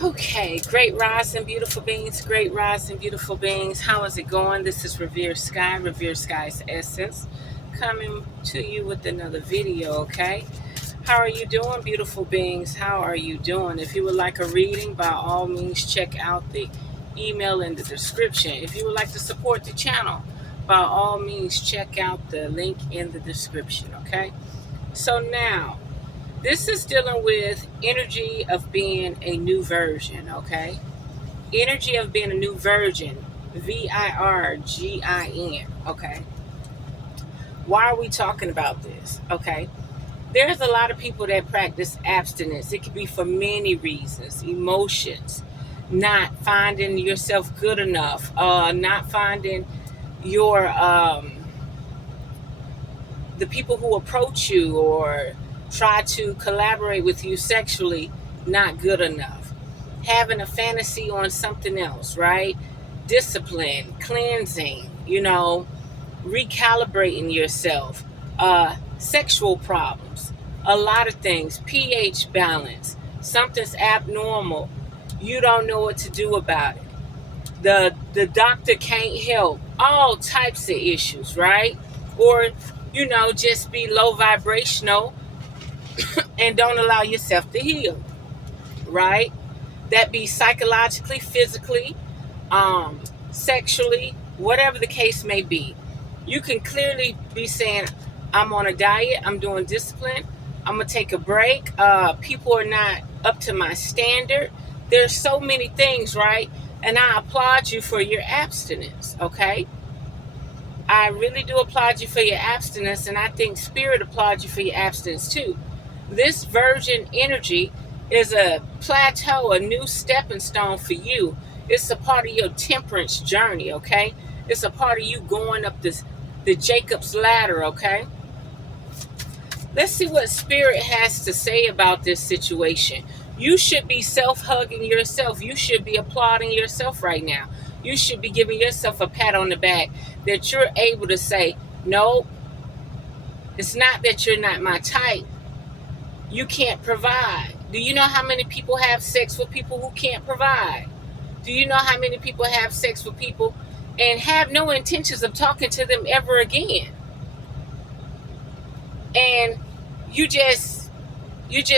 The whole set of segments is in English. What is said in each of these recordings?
Okay, great rise and beautiful beings, great rise and beautiful beings. How is it going? This is Revere Skye, Revere Sky's Essence, coming to you with another video, okay? How are you doing, beautiful beings? How are you doing? If you would like a reading, by all means, check out the email in the description. If you would like to support the channel, by all means, check out the link in the description, okay? So now, this is dealing with energy of being a new version, okay? Energy of being a new virgin, virgin, okay? Why are we talking about this, okay? There's a lot of people that practice abstinence. It could be for many reasons, emotions, not finding yourself good enough, not finding your, the people who approach you or try to collaborate with you sexually, not good enough. Having a fantasy on something else, right? Discipline, cleansing, recalibrating yourself, sexual problems, a lot of things, pH balance, something's abnormal. You don't know what to do about it. The doctor can't help. All types of issues, right? Or just be low vibrational and don't allow yourself to heal, right? That be psychologically, physically, sexually, whatever the case may be. You can clearly be saying, I'm on a diet, I'm doing discipline, I'm going to take a break, people are not up to my standard. There's so many things, right? And I applaud you for your abstinence, okay? I really do applaud you for your abstinence, and I think Spirit applauds you for your abstinence too. This virgin energy is a plateau, a new stepping stone for you. It's a part of your temperance journey, okay? It's a part of you going up the Jacob's ladder, okay? Let's see what Spirit has to say about this situation. You should be self-hugging yourself. You should be applauding yourself right now. You should be giving yourself a pat on the back that you're able to say, no, it's not that you're not my type. You can't provide. Do you know how many people have sex with people who can't provide? Do you know how many people have sex with people and have no intentions of talking to them ever again? And you just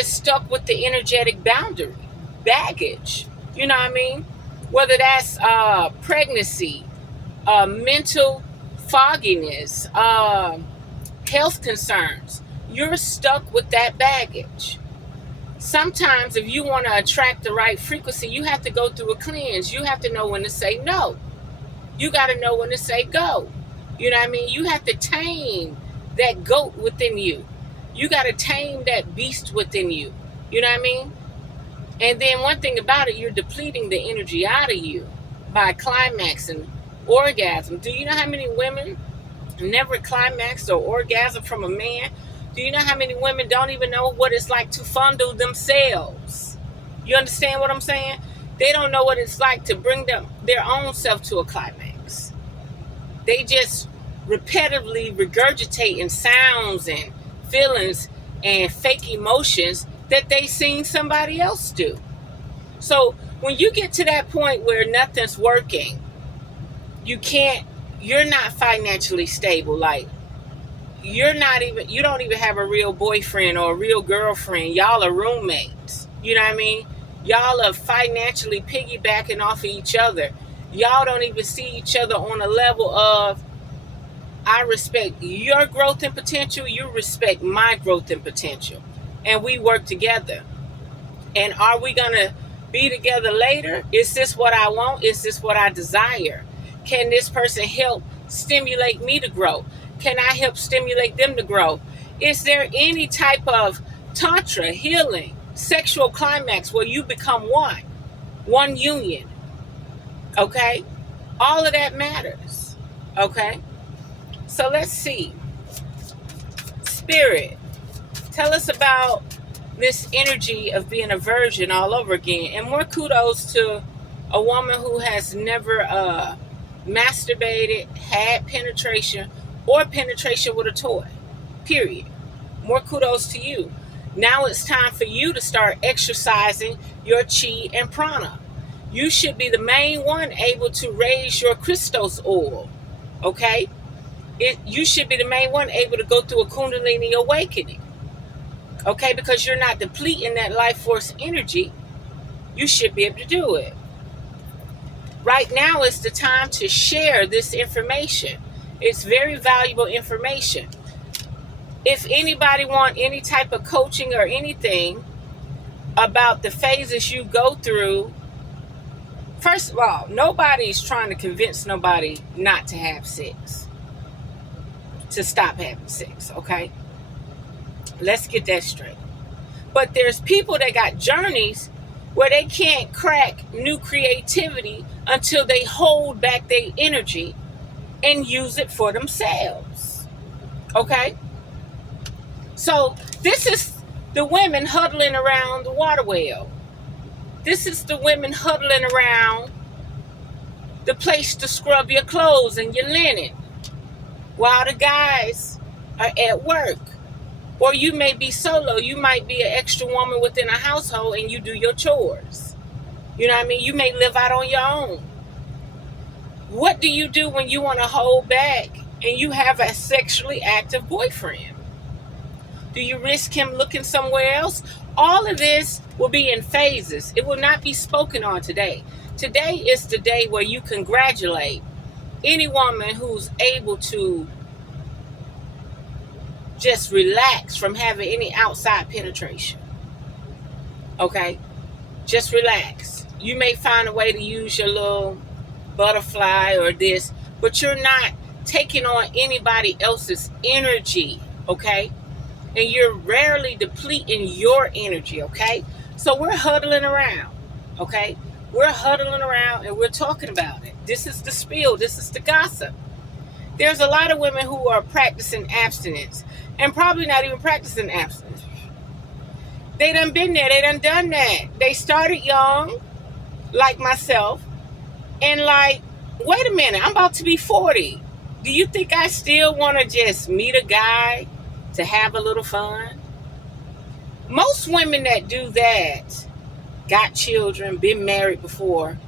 stuck with the energetic boundary, baggage. You know what I mean? Whether that's pregnancy, mental fogginess, health concerns, you're stuck with that baggage. Sometimes if you want to attract the right frequency, you have to go through a cleanse. You have to know when to say no. You got to know when to say go. You know what I mean? You have to tame that goat within you. You got to tame that beast within you. You know what I mean? And then one thing about it, you're depleting the energy out of you by climaxing, orgasm. Do you know how many women never climaxed or orgasm from a man? Do you know how many women don't even know what it's like to fondle themselves? You understand what I'm saying? They don't know what it's like to bring their own self to a climax. They just repetitively regurgitating sounds and feelings and fake emotions that they seen somebody else do. So when you get to that point where nothing's working, you're not financially stable. Like, you don't even have a real boyfriend or a real girlfriend. Y'all are roommates. You know what I mean? Y'all are financially piggybacking off of each other. Y'all don't even see each other on a level of, I respect your growth and potential, you respect my growth and potential, and we work together. And are we going to be together later? Is this what I want? Is this what I desire? Can this person help stimulate me to grow? Can I help stimulate them to grow? Is there any type of tantra, healing, sexual climax where you become one union? Okay? All of that matters. Okay? So let's see. Spirit, tell us about this energy of being a virgin all over again. And more kudos to a woman who has never masturbated, had penetration, or penetration with a toy. Period. More kudos to you. Now it's time for you to start exercising your chi and prana. You should be the main one able to raise your Christos oil, okay? You should be the main one able to go through a Kundalini awakening, okay? Because you're not depleting that life force energy. You should be able to do it. Right now is the time to share this information. It's very valuable information. If anybody want any type of coaching or anything about the phases you go through, first of all, nobody's trying to convince nobody not to have sex, to stop having sex, okay? Let's get that straight. But there's people that got journeys where they can't crack new creativity until they hold back their energy and use it for themselves, okay? So this is the women huddling around the water well. This is the women huddling around the place to scrub your clothes and your linen while the guys are at work. Or you may be solo. You might be an extra woman within a household and you do your chores. You know what I mean? You may live out on your own. What do you do when you want to hold back and you have a sexually active boyfriend? Do you risk him looking somewhere else? All of this will be in phases. It will not be spoken on today. Today is the day where you congratulate any woman who's able to just relax from having any outside penetration. Okay? Just relax. You may find a way to use your little butterfly or this, but you're not taking on anybody else's energy, okay? And you're rarely depleting your energy, okay? So we're huddling around, okay? We're huddling around and we're talking about it. This is the spiel. This is the gossip. There's a lot of women who are practicing abstinence and probably not even practicing abstinence. They done been there. They done that. They started young, like myself, and like, wait a minute, I'm about to be 40. Do you think I still want to just meet a guy to have a little fun? Most women that do that got children, been married before.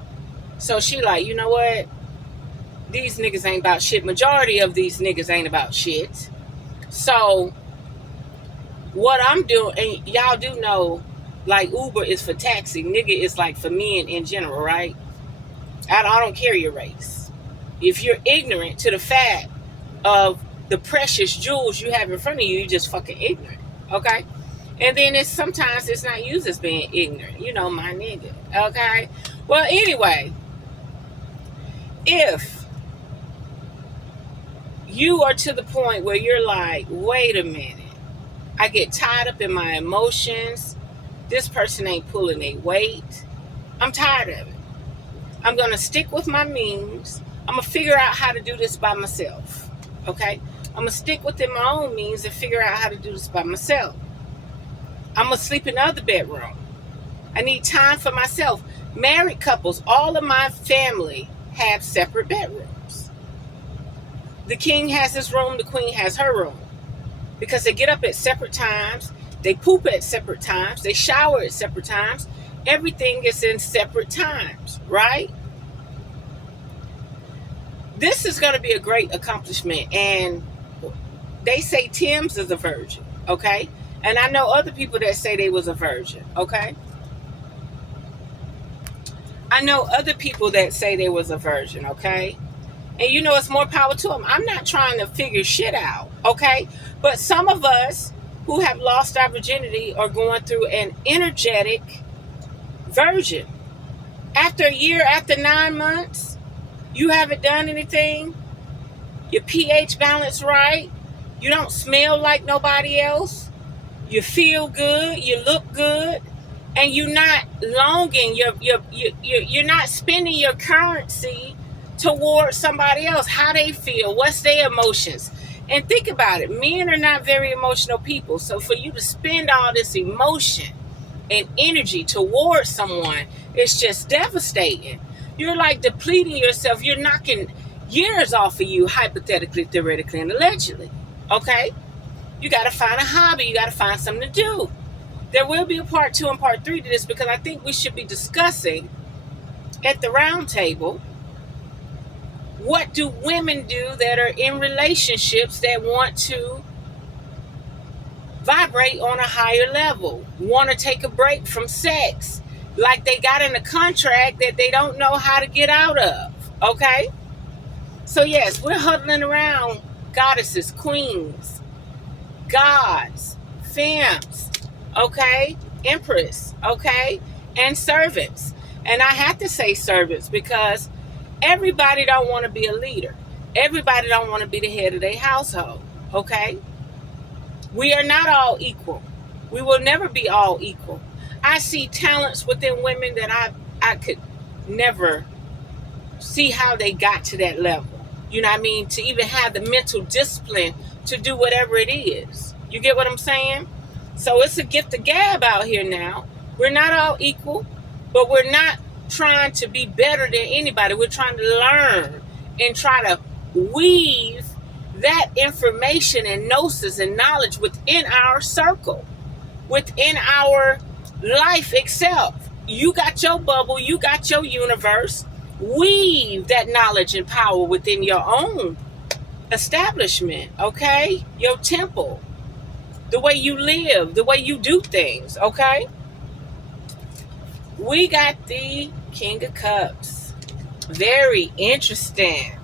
So she like, you know what? These niggas ain't about shit. Majority of these niggas ain't about shit. So what I'm doing, and y'all do know, like Uber is for taxi, nigga is like for men in general, right? I don't care your race. If you're ignorant to the fact of the precious jewels you have in front of you, you're just fucking ignorant, okay? And then sometimes it's not used as being ignorant, you know, my nigga, okay? Well, anyway, if you are to the point where you're like, wait a minute, I get tied up in my emotions, this person ain't pulling their weight, I'm tired of it. I'm going to stick with my means. I'm going to figure out how to do this by myself, okay? I'm going to stick within my own means and figure out how to do this by myself. I'm going to sleep in the other bedroom. I need time for myself. Married couples, all of my family have separate bedrooms. The king has his room, the queen has her room. Because they get up at separate times, they poop at separate times, they shower at separate times. Everything is in separate times, right? This is going to be a great accomplishment. And they say Tim's is a virgin, okay? And I know other people that say they was a virgin, okay? I know other people that say they was a virgin, okay? And you know, it's more power to them. I'm not trying to figure shit out, okay? But some of us who have lost our virginity are going through an energetic virgin. After a year, after 9 months, you haven't done anything. Your pH balance right. You don't smell like nobody else. You feel good. You look good. And you're not longing. You're not spending your currency towards somebody else. How they feel. What's their emotions. And think about it. Men are not very emotional people. So for you to spend all this emotion and energy towards someone, it's just devastating. You're like depleting yourself. You're knocking years off of you, hypothetically, theoretically, and allegedly. Okay? You got to find a hobby. You got to find something to do. There will be a part 2 and part 3 to this, because I think we should be discussing at the round table, what do women do that are in relationships that want to vibrate on a higher level, want to take a break from sex, like they got in a contract that they don't know how to get out of, okay? So yes, we're huddling around goddesses, queens, gods, femmes, okay, empress, okay, and servants. And I have to say servants, because everybody don't want to be a leader. Everybody don't want to be the head of their household, okay? We are not all equal. We will never be all equal. I see talents within women that I could never see how they got to that level. You know what I mean? To even have the mental discipline to do whatever it is. You get what I'm saying? So it's a gift of gab out here now. We're not all equal, but we're not trying to be better than anybody. We're trying to learn and try to weave that information and gnosis and knowledge within our circle, within our life itself. You got your bubble, you got your universe. Weave that knowledge and power within your own establishment, okay? Your temple, the way you live, the way you do things, okay? We got the King of Cups. Very interesting.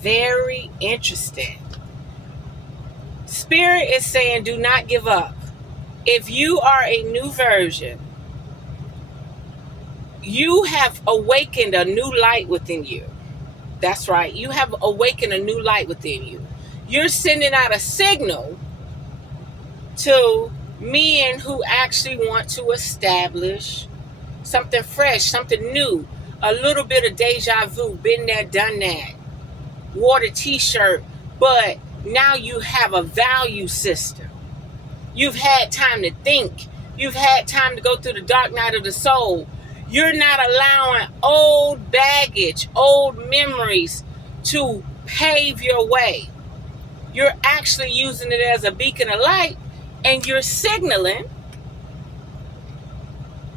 Very interesting. Spirit is saying, do not give up. If you are a new version, you have awakened a new light within you. That's right. You have awakened a new light within you. You're sending out a signal to men who actually want to establish something fresh, something new, a little bit of deja vu, been there, done that, wore the t-shirt, but now you have a value system. You've had time to think. You've had time to go through the dark night of the soul. You're not allowing old baggage, old memories to pave your way. You're actually using it as a beacon of light, and you're signaling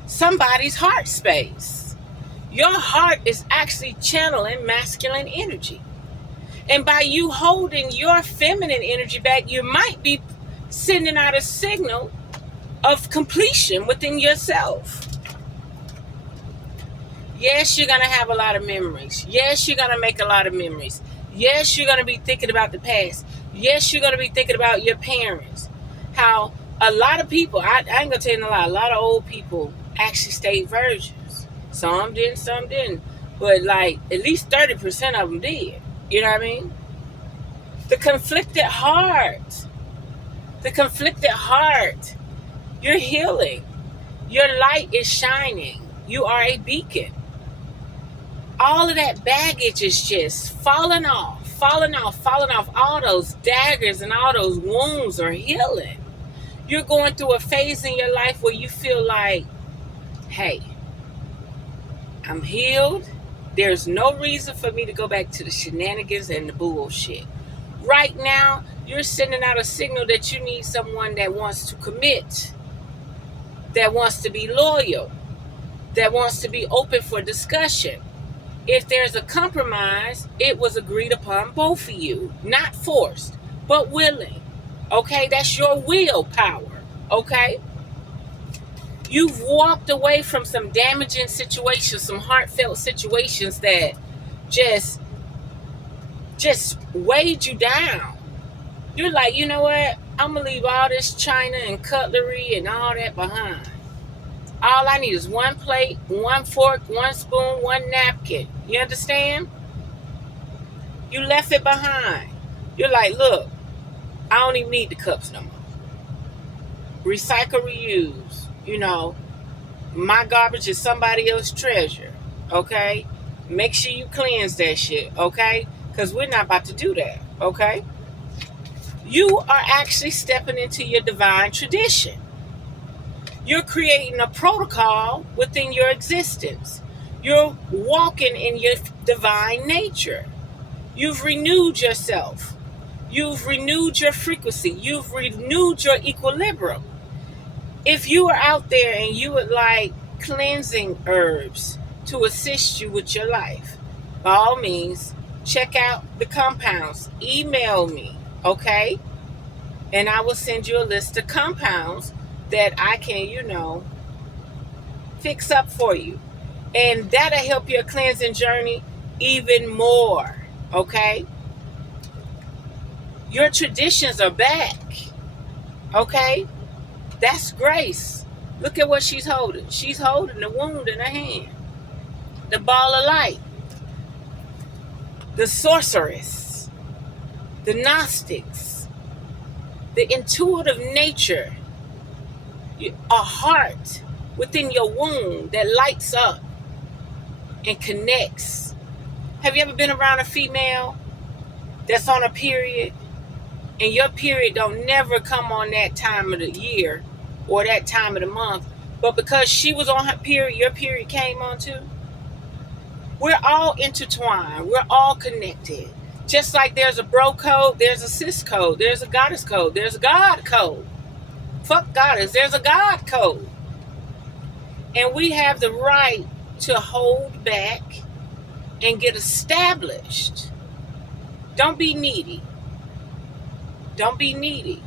somebody's heart space. Your heart is actually channeling masculine energy. And by you holding your feminine energy back, you might be sending out a signal of completion within yourself. Yes, you're going to have a lot of memories. Yes, you're going to make a lot of memories. Yes, you're going to be thinking about the past. Yes, you're going to be thinking about your parents. How a lot of people, I ain't going to tell you a lot of old people actually stayed virgins. Some didn't, some didn't. But like at least 30% of them did. You know what I mean? The conflicted heart. The conflicted heart. You're healing. Your light is shining. You are a beacon. All of that baggage is just falling off, falling off, falling off. All those daggers and all those wounds are healing. You're going through a phase in your life where you feel like, hey, I'm healed. There's no reason for me to go back to the shenanigans and the bullshit. Right now, you're sending out a signal that you need someone that wants to commit, that wants to be loyal, that wants to be open for discussion. If there's a compromise, it was agreed upon both of you, not forced, but willing. Okay, that's your willpower. Okay, you've walked away from some damaging situations, some heartfelt situations that just weighed you down. You're like, you know what? I'm gonna leave all this china and cutlery and all that behind. All I need is one plate, one fork, one spoon, one napkin. You understand? You left it behind. You're like, look, I don't even need the cups no more. Recycle, reuse. You know, my garbage is somebody else's treasure. Okay? Make sure you cleanse that shit. Okay? Because we're not about to do that. Okay? You are actually stepping into your divine tradition. You're creating a protocol within your existence. You're walking in your divine nature. You've renewed yourself. You've renewed your frequency. You've renewed your equilibrium. If you are out there and you would like cleansing herbs to assist you with your life, by all means, check out the compounds. Email me, okay? And I will send you a list of compounds that I can, fix up for you. And that'll help your cleansing journey even more, okay? Your traditions are back, okay? That's grace. Look at what she's holding. She's holding the wound in her hand. The ball of light. The sorceress. The Gnostics. The intuitive nature. A heart within your womb that lights up and connects. Have you ever been around a female that's on a period and your period don't never come on that time of the year or that time of the month, but because she was on her period, your period came on too? We're all intertwined. We're all connected. Just like there's a bro code, there's a sis code, there's a goddess code, there's a God code. Fuck goddess, there's a God code. And we have the right to hold back and get established. Don't be needy. Don't be needy.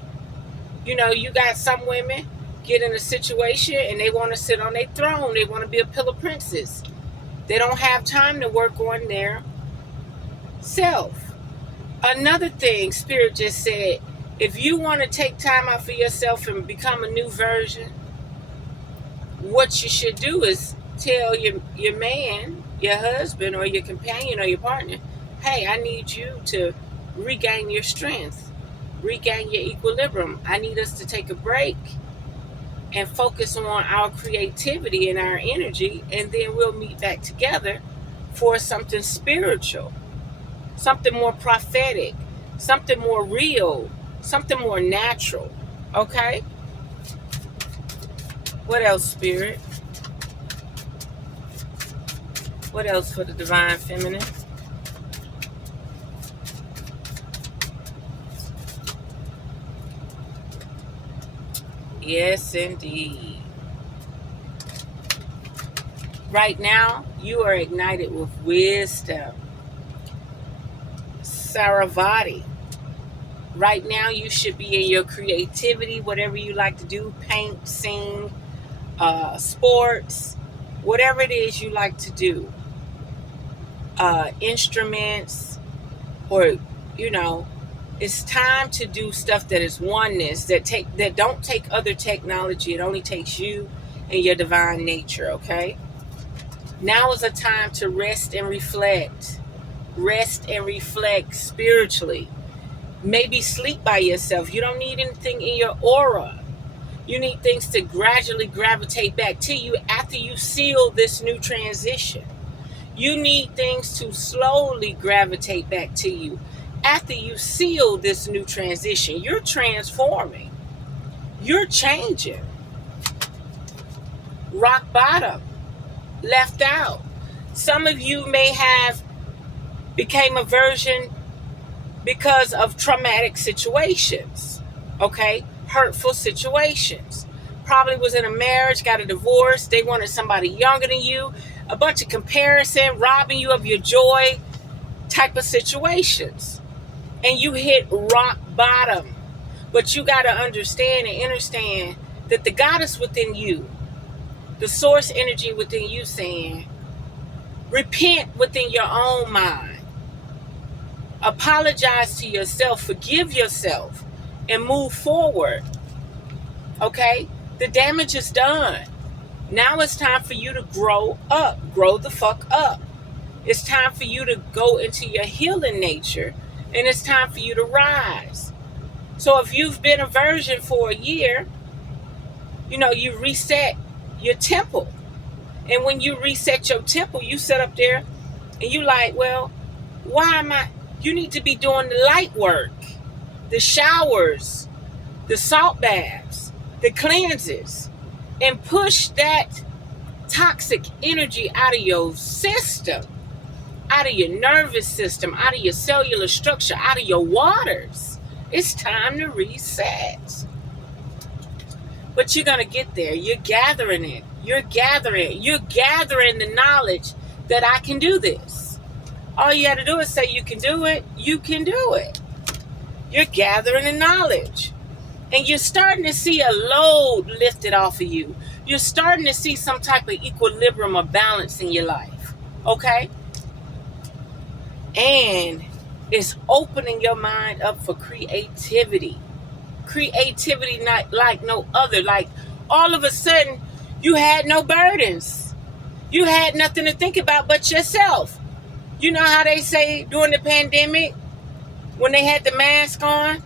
You got some women get in a situation and they want to sit on their throne. They want to be a pillow princess. They don't have time to work on their self. Another thing, Spirit just said, if you want to take time out for yourself and become a new version, what you should do is tell your man, your husband, or your companion, or your partner, hey, I need you to regain your strength, regain your equilibrium. I need us to take a break and focus on our creativity and our energy, and then we'll meet back together for something spiritual, something more prophetic, something more real, something more natural, okay? What else, Spirit? What else for the Divine Feminine? Yes, indeed. Right now, you are ignited with wisdom. Saravati. Right now, you should be in your creativity, whatever you like to do, paint, sing, sports, whatever it is you like to do. Instruments, or, it's time to do stuff that is oneness, that don't take other technology. It only takes you and your divine nature, okay? Now is a time to rest and reflect. Rest and reflect spiritually. Maybe sleep by yourself. You don't need anything in your aura. You need things to gradually gravitate back to you after you seal this new transition. You need things to slowly gravitate back to you after you seal this new transition. You're transforming. You're changing. Rock bottom. Left out. Some of you may have became a virgin because of traumatic situations, okay? Hurtful situations. Probably was in a marriage, got a divorce, they wanted somebody younger than you, a bunch of comparison, robbing you of your joy type of situations. And you hit rock bottom. But you got to understand and understand that the goddess within you, the source energy within you saying, repent within your own mind. Apologize to yourself, forgive yourself, and move forward. Okay? The damage is done. Now it's time for you to grow up. Grow the fuck up. It's time for you to go into your healing nature, and it's time for you to rise. So if you've been a virgin for a year, you reset your temple. And when you reset your temple, you sit up there and you like, well, why am I? You need to be doing the light work, the showers, the salt baths, the cleanses, and push that toxic energy out of your system, out of your nervous system, out of your cellular structure, out of your waters. It's time to reset. But you're going to get there. You're gathering it. You're gathering it. You're gathering the knowledge that I can do this. All you got to do is say you can do it. You can do it. You're gathering the knowledge. And you're starting to see a load lifted off of you. You're starting to see some type of equilibrium or balance in your life. Okay? And it's opening your mind up for creativity. Creativity not like no other. Like all of a sudden, you had no burdens. You had nothing to think about but yourself. You know how they say during the pandemic, when they had the mask on,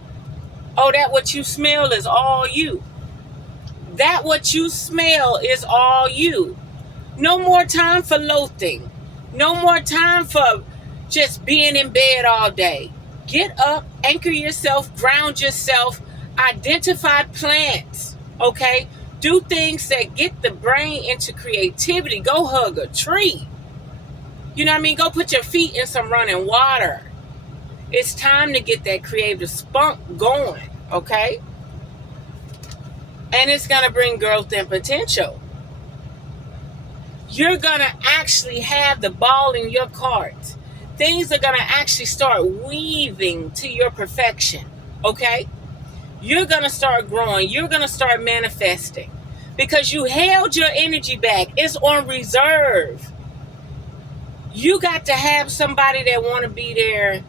oh, that what you smell is all you. That what you smell is all you. No more time for loathing. No more time for just being in bed all day. Get up, anchor yourself, ground yourself, identify plants, okay? Do things that get the brain into creativity. Go hug a tree. You know what I mean? Go put your feet in some running water. It's time to get that creative spunk going, okay? And it's going to bring growth and potential. You're going to actually have the ball in your court. Things are going to actually start weaving to your perfection, okay? You're going to start growing. You're going to start manifesting because you held your energy back. It's on reserve. You got to have somebody that want to be there,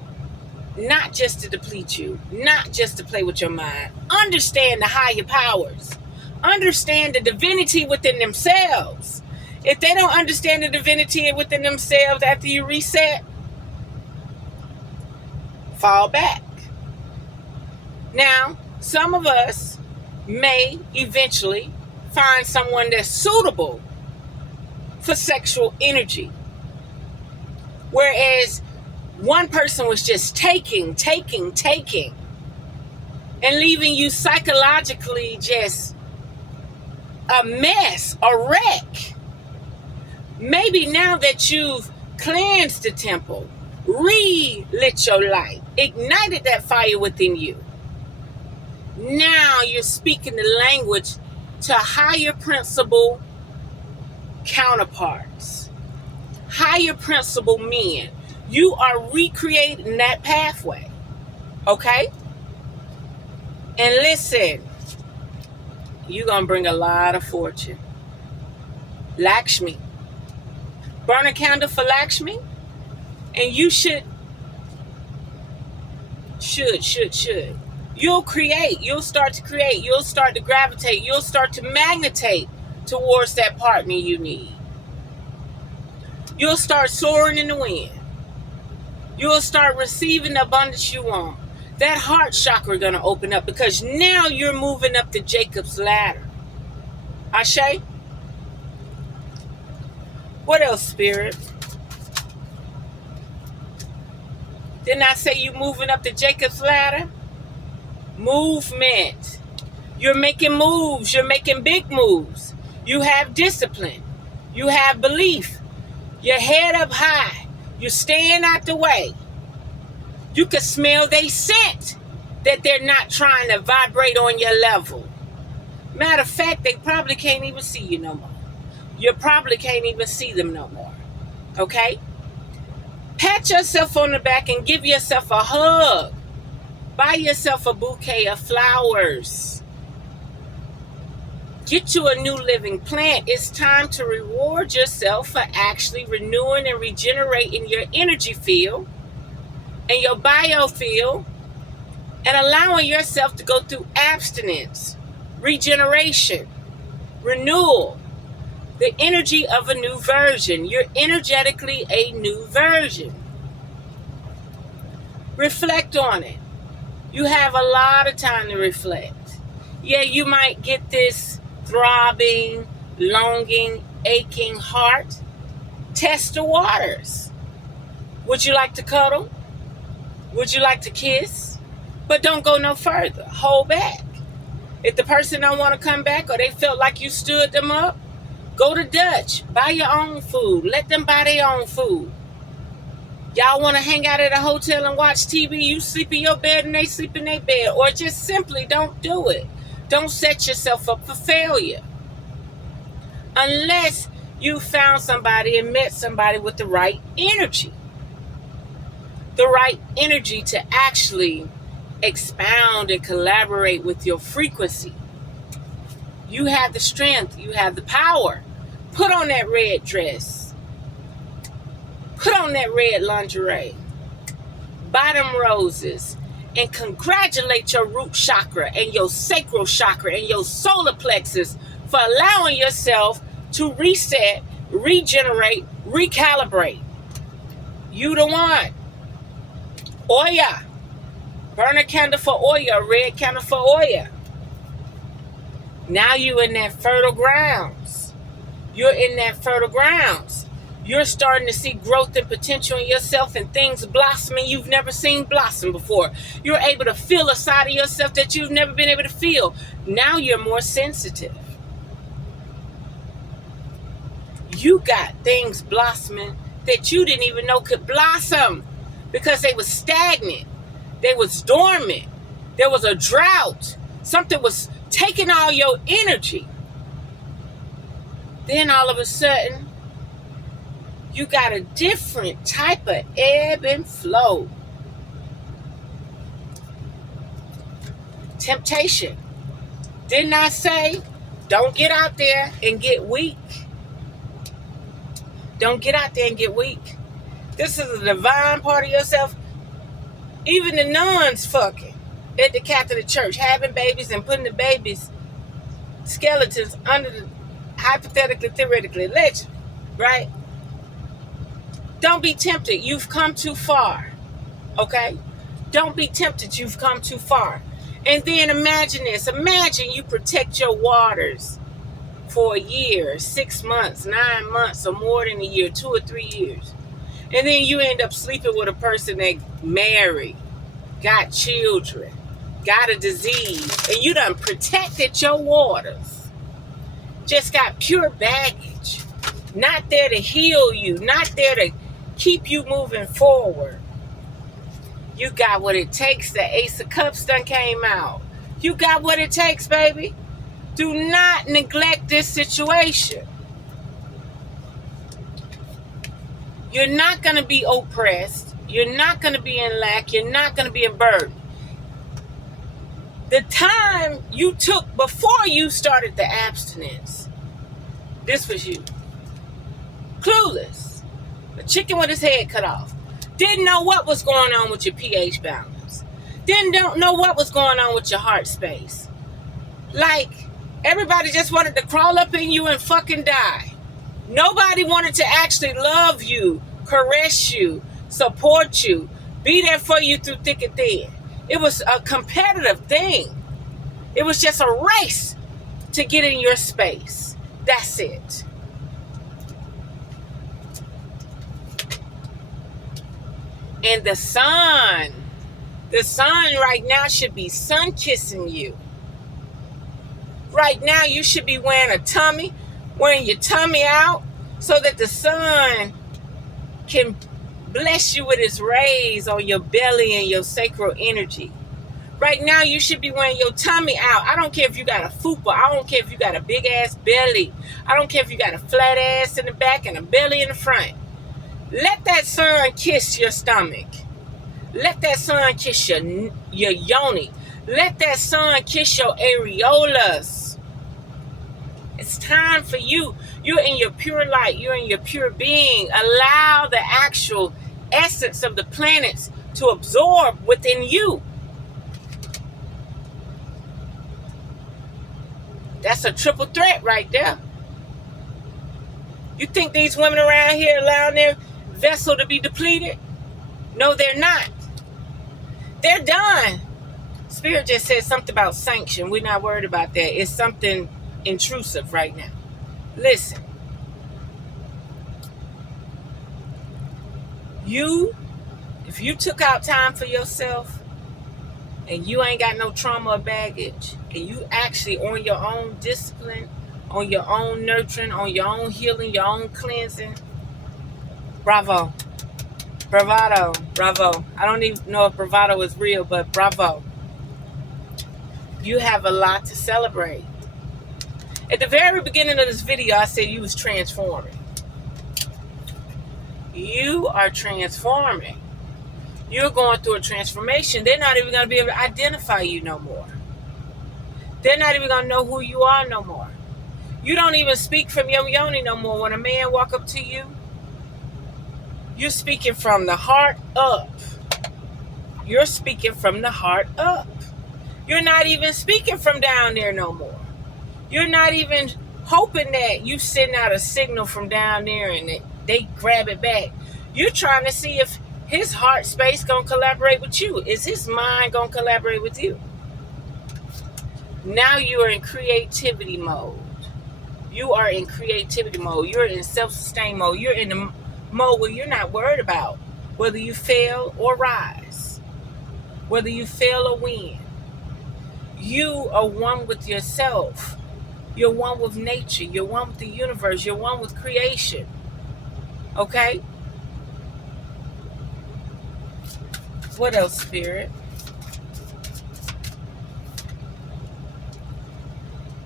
not just to deplete you, not just to play with your mind. Understand the higher powers. Understand the divinity within themselves. If they don't understand the divinity within themselves after you reset, fall back. Now, some of us may eventually find someone that's suitable for sexual energy. Whereas one person was just taking, and leaving you psychologically just a mess, a wreck. Maybe now that you've cleansed the temple, relit your light, ignited that fire within you, now you're speaking the language to higher principle counterparts, higher principle men. You are recreating that pathway, okay? And listen, you're going to bring a lot of fortune. Lakshmi. Burn a candle for Lakshmi, and you should. You'll create. You'll start to create. You'll start to gravitate. You'll start to magnetate towards that partner you need. You'll start soaring in the wind. You'll start receiving the abundance you want. That heart chakra is going to open up because now you're moving up the Jacob's ladder. Ashe? What else, Spirit? Didn't I say you moving up the Jacob's ladder? Movement. You're making moves. You're making big moves. You have discipline. You have belief. Your head up high. You're staying out the way. You can smell they scent that they're not trying to vibrate on your level. Matter of fact, they probably can't even see you no more. You probably can't even see them no more. Okay? Pat yourself on the back and give yourself a hug. Buy yourself a bouquet of flowers. Get you a new living plant. It's time to reward yourself for actually renewing and regenerating your energy field and your biofield and allowing yourself to go through abstinence, regeneration, renewal, the energy of a new version. You're energetically a new version. Reflect on it. You have a lot of time to reflect. Yeah, you might get this throbbing, longing, aching heart. Test the waters. Would you like to cuddle? Would you like to kiss? But don't go no further. Hold back. If the person don't want to come back or they felt like you stood them up, go to Dutch. Buy your own food. Let them buy their own food. Y'all want to hang out at a hotel and watch TV? You sleep in your bed and they sleep in their bed. Or just simply don't do it. Don't set yourself up for failure. Unless you found somebody and met somebody with the right energy. The right energy to actually expound and collaborate with your frequency. You have the strength. You have the power. Put on that red dress. Put on that red lingerie. Buy them roses. And congratulate your root chakra and your sacral chakra and your solar plexus for allowing yourself to reset, regenerate, recalibrate. You the one. Oya. Burn a candle for Oya, a red candle for Oya. Now you in that fertile grounds. You're in that fertile grounds. You're starting to see growth and potential in yourself and things blossoming you've never seen blossom before. You're able to feel a side of yourself that you've never been able to feel. Now you're more sensitive. You got things blossoming that you didn't even know could blossom because they were stagnant. They was dormant. There was a drought. Something was taking all your energy. Then all of a sudden, you got a different type of ebb and flow. Temptation. Didn't I say, don't get out there and get weak? Don't get out there and get weak. This is a divine part of yourself. Even the nuns fucking at the Catholic Church, having babies and putting the babies' skeletons under the hypothetically, theoretically alleged, right? Don't be tempted. You've come too far. Okay? Don't be tempted. You've come too far. And then imagine this. Imagine you protect your waters for a year, 6 months, 9 months, or more than a year, 2 or 3 years. And then you end up sleeping with a person that married, got children, got a disease, and you done protected your waters. Just got pure baggage. Not there to heal you. Not there to keep you moving forward. You got what it takes. The Ace of Cups done came out. You got what it takes, baby. Do not neglect this situation. You're not going to be oppressed. You're not going to be in lack. You're not going to be in burden. The time you took before you started the abstinence, this was you. Clueless. A chicken with his head cut off. Didn't know what was going on with your pH balance. Didn't know what was going on with your heart space. Like, everybody just wanted to crawl up in you and fucking die. Nobody wanted to actually love you, caress you, support you, be there for you through thick and thin. It was a competitive thing. It was just a race to get in your space. That's it. And the sun right now should be sun kissing you. Right now you should be wearing your tummy out so that the sun can bless you with its rays on your belly and your sacral energy. Right now you should be wearing your tummy out. I don't care if you got a fupa. I don't care if you got a big ass belly. I don't care if you got a flat ass in the back and a belly in the front. Let that sun kiss your stomach. Let that sun kiss your yoni. Let that sun kiss your areolas. It's time for you. You're in your pure light. You're in your pure being. Allow the actual essence of the planets to absorb within you. That's a triple threat right there. You think these women around here allowing their vessel to be depleted? No, they're not. They're done. Spirit just said something about sanction. We're not worried about that. It's something intrusive right now. Listen. If you took out time for yourself and you ain't got no trauma or baggage, and you actually on your own discipline, on your own nurturing, on your own healing, your own cleansing, bravo. Bravado. Bravo. I don't even know if bravado is real, but bravo. You have a lot to celebrate. At the very beginning of this video, I said you was transforming. You are transforming. You're going through a transformation. They're not even going to be able to identify you no more. They're not even going to know who you are no more. You don't even speak from your yoni no more. When a man walk up to you, you're speaking from the heart up. You're speaking from the heart up. You're not even speaking from down there no more. You're not even hoping that you send out a signal from down there and they grab it back. You're trying to see if his heart space going to collaborate with you. Is his mind going to collaborate with you? Now you are in creativity mode. You are in creativity mode. You're in self-sustain mode. You're in the mode where you're not worried about whether you fail or rise, whether you fail or win. You are one with yourself. You're one with nature. You're one with the universe. You're one with creation. Okay? What else, Spirit?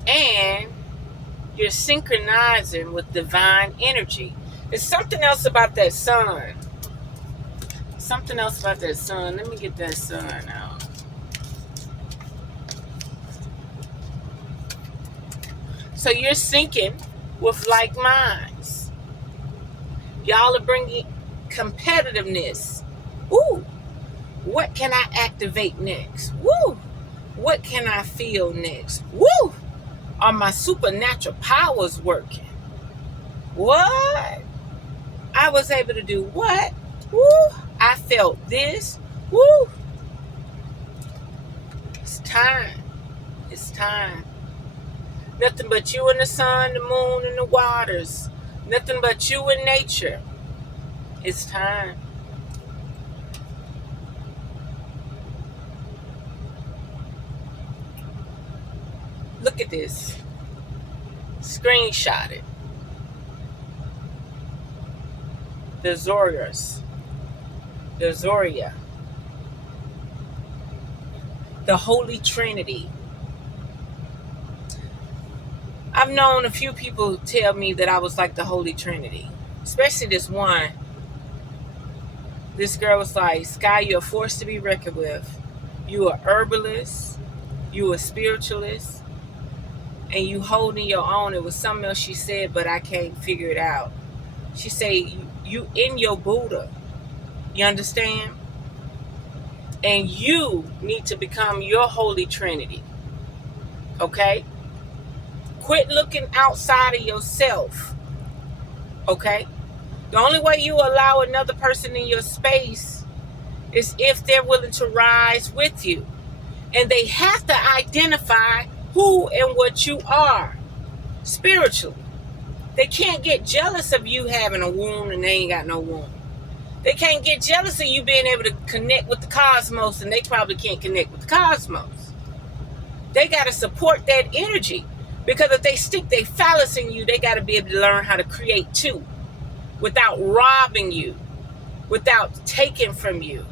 And you're synchronizing with divine energy. There's something else about that sun. Something else about that sun. Let me get that sun out. So you're syncing with like minds. Y'all are bringing competitiveness. Ooh, what can I activate next? Woo, what can I feel next? Woo, are my supernatural powers working? What? I was able to do what? Woo, I felt this. Woo. It's time. It's time. Nothing but you and the sun, the moon, and the waters. Nothing but you and nature. It's time. Look at this. Screenshot it. The Zorias. The Zoria. The Holy Trinity. I've known a few people tell me that I was like the Holy Trinity. Especially this one. This girl was like, Skye, you're a force to be reckoned with. You are herbalist. You a spiritualist. And you holding your own. It was something else she said, but I can't figure it out. She said, you in your Buddha. You understand? And you need to become your Holy Trinity. Okay? Quit looking outside of yourself. Okay? The only way you allow another person in your space is if they're willing to rise with you. And they have to identify who and what you are spiritually. They can't get jealous of you having a wound and they ain't got no wound. They can't get jealous of you being able to connect with the cosmos and they probably can't connect with the cosmos. They got to support that energy, because if they stick their phallus in you, they got to be able to learn how to create too, without robbing you, without taking from you,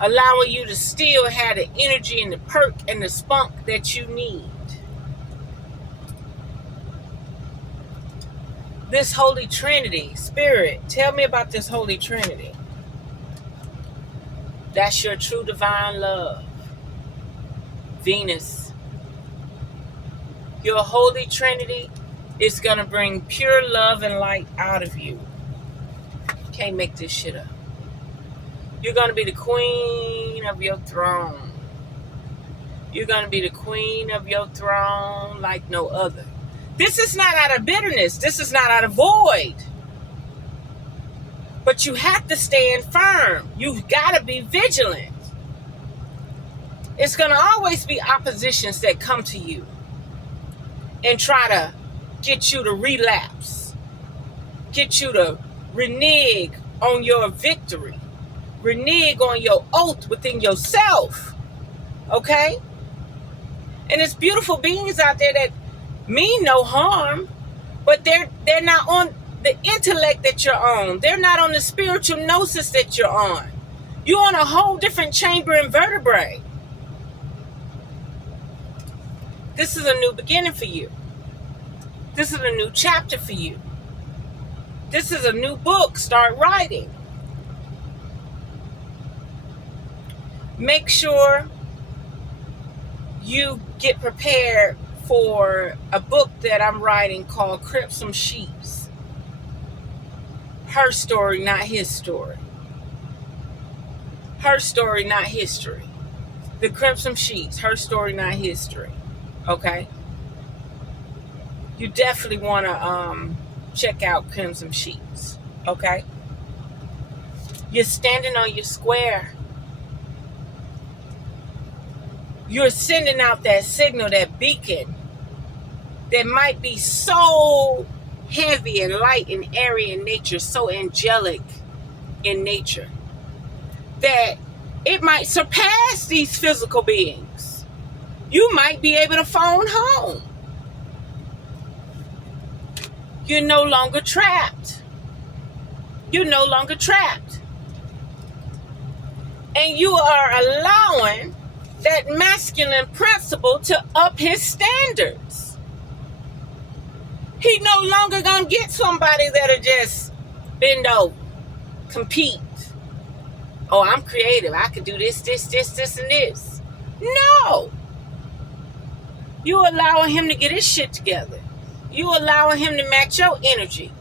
allowing you to still have the energy and the perk and the spunk that you need. This Holy Trinity, Spirit, tell me about this Holy Trinity. That's your true divine love. Venus. Your Holy Trinity is going to bring pure love and light out of you. Can't make this shit up. You're going to be the queen of your throne. You're going to be the queen of your throne like no other. This is not out of bitterness. This is not out of void. But you have to stand firm. You've got to be vigilant. It's going to always be oppositions that come to you and try to get you to relapse, get you to renege on your victory, renege on your oath within yourself. Okay? And there's beautiful beings out there that mean no harm, but they're not on the intellect that you're on. They're not on the spiritual gnosis that you're on. You're on a whole different chamber and vertebrae. This is a new beginning for you. This is a new chapter for you. This is a new book. Start writing. Make sure you get prepared for a book that I'm writing called Crimson Sheets. Her story, not his story. Her story, not history. The Crimson Sheets, her story, not history. Okay? You definitely want to check out Crimson Sheets. Okay? You're standing on your square. You're sending out that signal, that beacon that might be so heavy and light and airy in nature, so angelic in nature, that it might surpass these physical beings. You might be able to phone home. You're no longer trapped. You're no longer trapped. And you are allowing that masculine principle to up his standards. He no longer gonna get somebody that'll just bend over, compete. Oh, I'm creative. I can do this, and this. No. You allowing him to get his shit together. You allowing him to match your energy.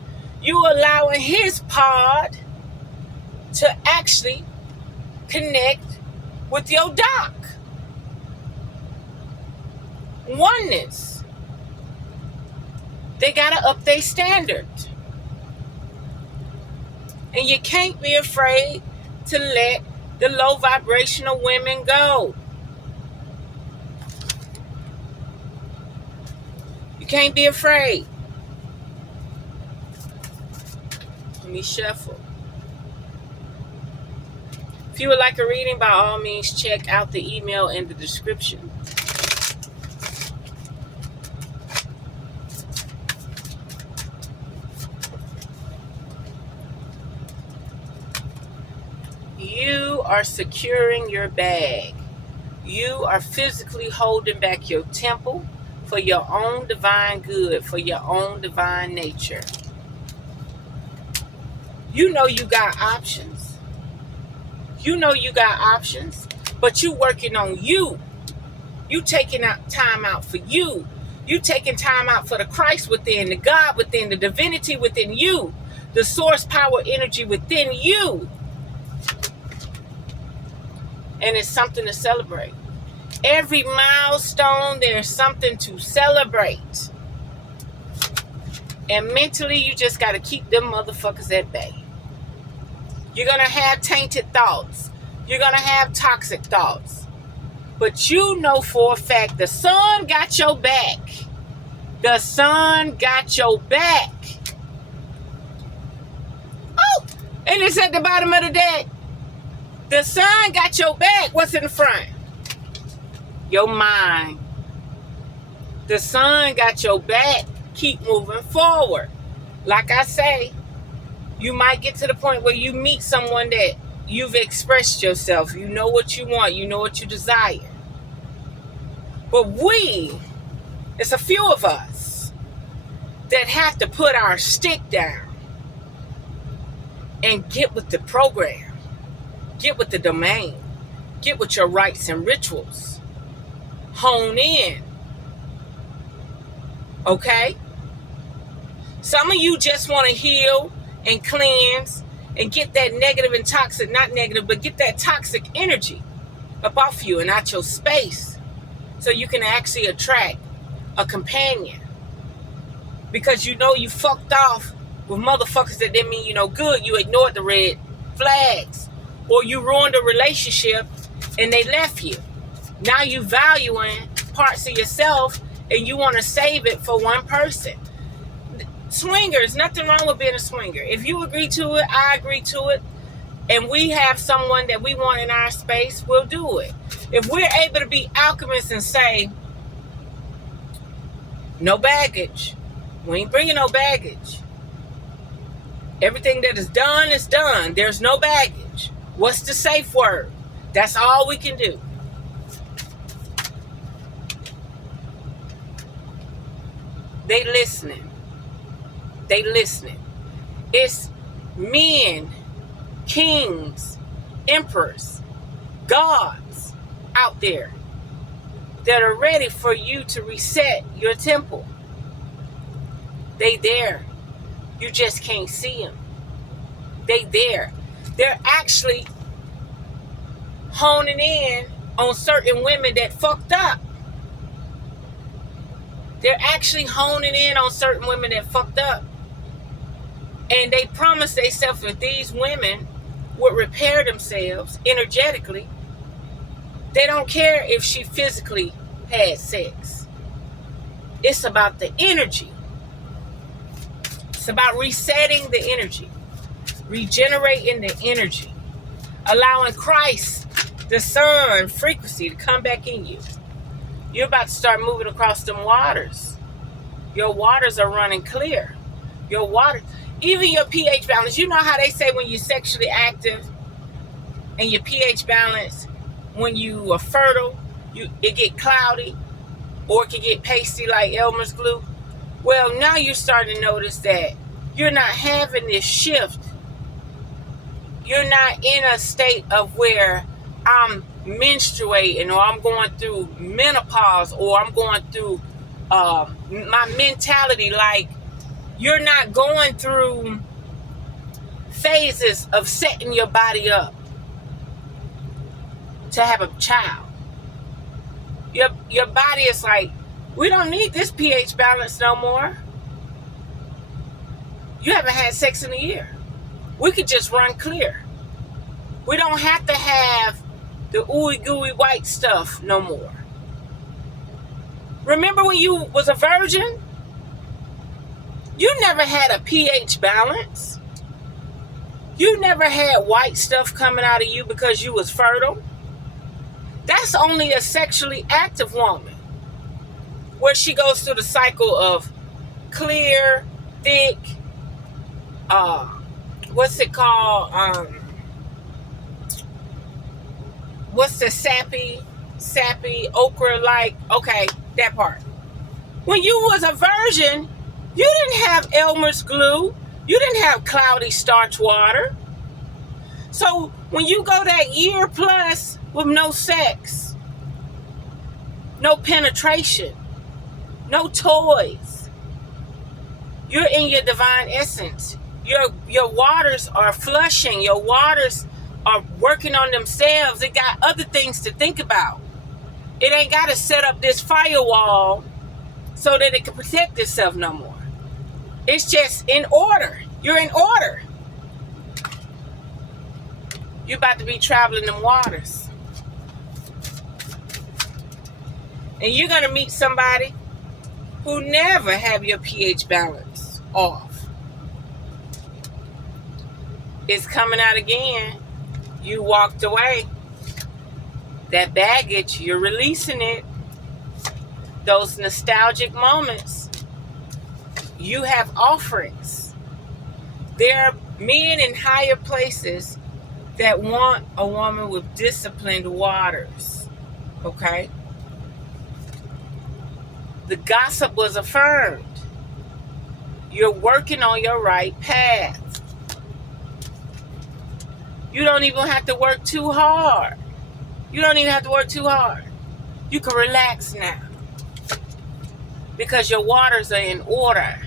You allowing his pod to actually connect with your doc. Oneness. They gotta up their standard. And you can't be afraid to let the low vibrational women go. You can't be afraid. Let me shuffle. If you would like a reading, by all means, check out the email in the description. You are securing your bag. You are physically holding back your temple for your own divine good, for your own divine nature. You know you got options. You know you got options, but you working on you. You taking out time out for you. You taking time out for the Christ within, the God within, the divinity within you, the source power energy within you. And it's something to celebrate. Every milestone, there's something to celebrate. And mentally, you just got to keep them motherfuckers at bay. You're going to have tainted thoughts. You're going to have toxic thoughts. But you know for a fact the sun got your back. The sun got your back. Oh, and it's at the bottom of the deck. The sun got your back. What's in the front? Your mind. The sun got your back. Keep moving forward. Like I say, you might get to the point where you meet someone that you've expressed yourself. You know what you want. You know what you desire. But it's a few of us that have to put our stick down and get with the program. Get with the domain. Get with your rites and rituals. Hone in. Okay? Some of you just want to heal and cleanse and get that negative and toxic, not negative, but get that toxic energy up off you and out your space so you can actually attract a companion. Because you know you fucked off with motherfuckers that didn't mean you no good. You ignored the red flags. Or you ruined a relationship and they left you. Now you valuing parts of yourself and you want to save it for one person. Swingers, nothing wrong with being a swinger. If you agree to it, I agree to it, and we have someone that we want in our space, we'll do it. If we're able to be alchemists and say, no baggage. We ain't bringing no baggage. Everything that is done is done. There's no baggage. What's the safe word? That's all we can do. They listening. They listening. It's men, kings, emperors, gods out there that are ready for you to reset your temple. They there. You just can't see them. They there. They're actually honing in on certain women that fucked up. They're actually honing in on certain women that fucked up. And they promised themselves that these women would repair themselves energetically. They don't care if she physically had sex. It's about the energy. It's about resetting the energy, regenerating the energy, allowing Christ, the sun frequency, to come back in you. You're about to start moving across them waters. Your waters are running clear. Your water, even your pH balance. You know how they say when you're sexually active and your pH balance, when you are fertile, it get cloudy or it can get pasty like Elmer's glue. Well, now you're starting to notice that you're not having this shift. You're not in a state of where I'm menstruating or I'm going through menopause or I'm going through my mentality. Like, you're not going through phases of setting your body up to have a child. Your body is like, we don't need this pH balance no more. You haven't had sex in a year. We could just run clear. We don't have to have the ooey gooey white stuff no more. Remember when you was a virgin? You never had a pH balance. You never had white stuff coming out of you because you was fertile. That's only a sexually active woman, where she goes through the cycle of clear, thick, what's it called? What's the sappy, okra-like? Okay, that part. When you was a virgin, you didn't have Elmer's glue. You didn't have cloudy starch water. So when you go that year plus with no sex, no penetration, no toys, you're in your divine essence. Your waters are flushing. Your waters are working on themselves. It got other things to think about. It ain't got to set up this firewall so that it can protect itself no more. It's just in order. You're in order. You're about to be traveling them waters. And you're going to meet somebody who never have your pH balance off. It's coming out again. You walked away. That baggage, you're releasing it. Those nostalgic moments. You have offerings. There are men in higher places that want a woman with disciplined waters. Okay? The gossip was affirmed. You're working on your right path. You don't even have to work too hard. You don't even have to work too hard. You can relax now. Because your waters are in order.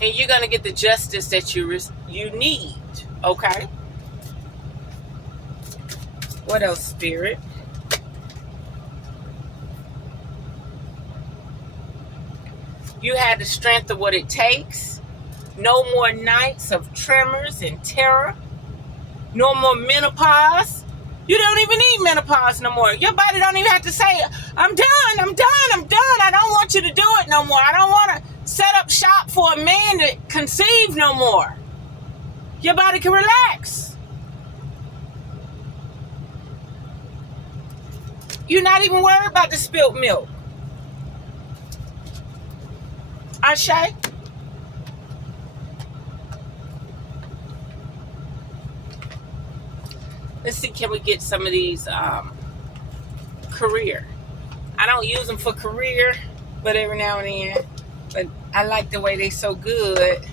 And you're going to get the justice that you need. Okay? What else, Spirit? You had the strength of what it takes. No more nights of tremors and terror. No more menopause. You don't even need menopause no more. Your body don't even have to say, I'm done. I don't want you to do it no more. I don't want to set up shop for a man to conceive no more. Your body can relax. You're not even worried about the spilt milk. Ashe? Let's see, can we get some of these career? I don't use them for career, but every now and then. But I like the way they so good.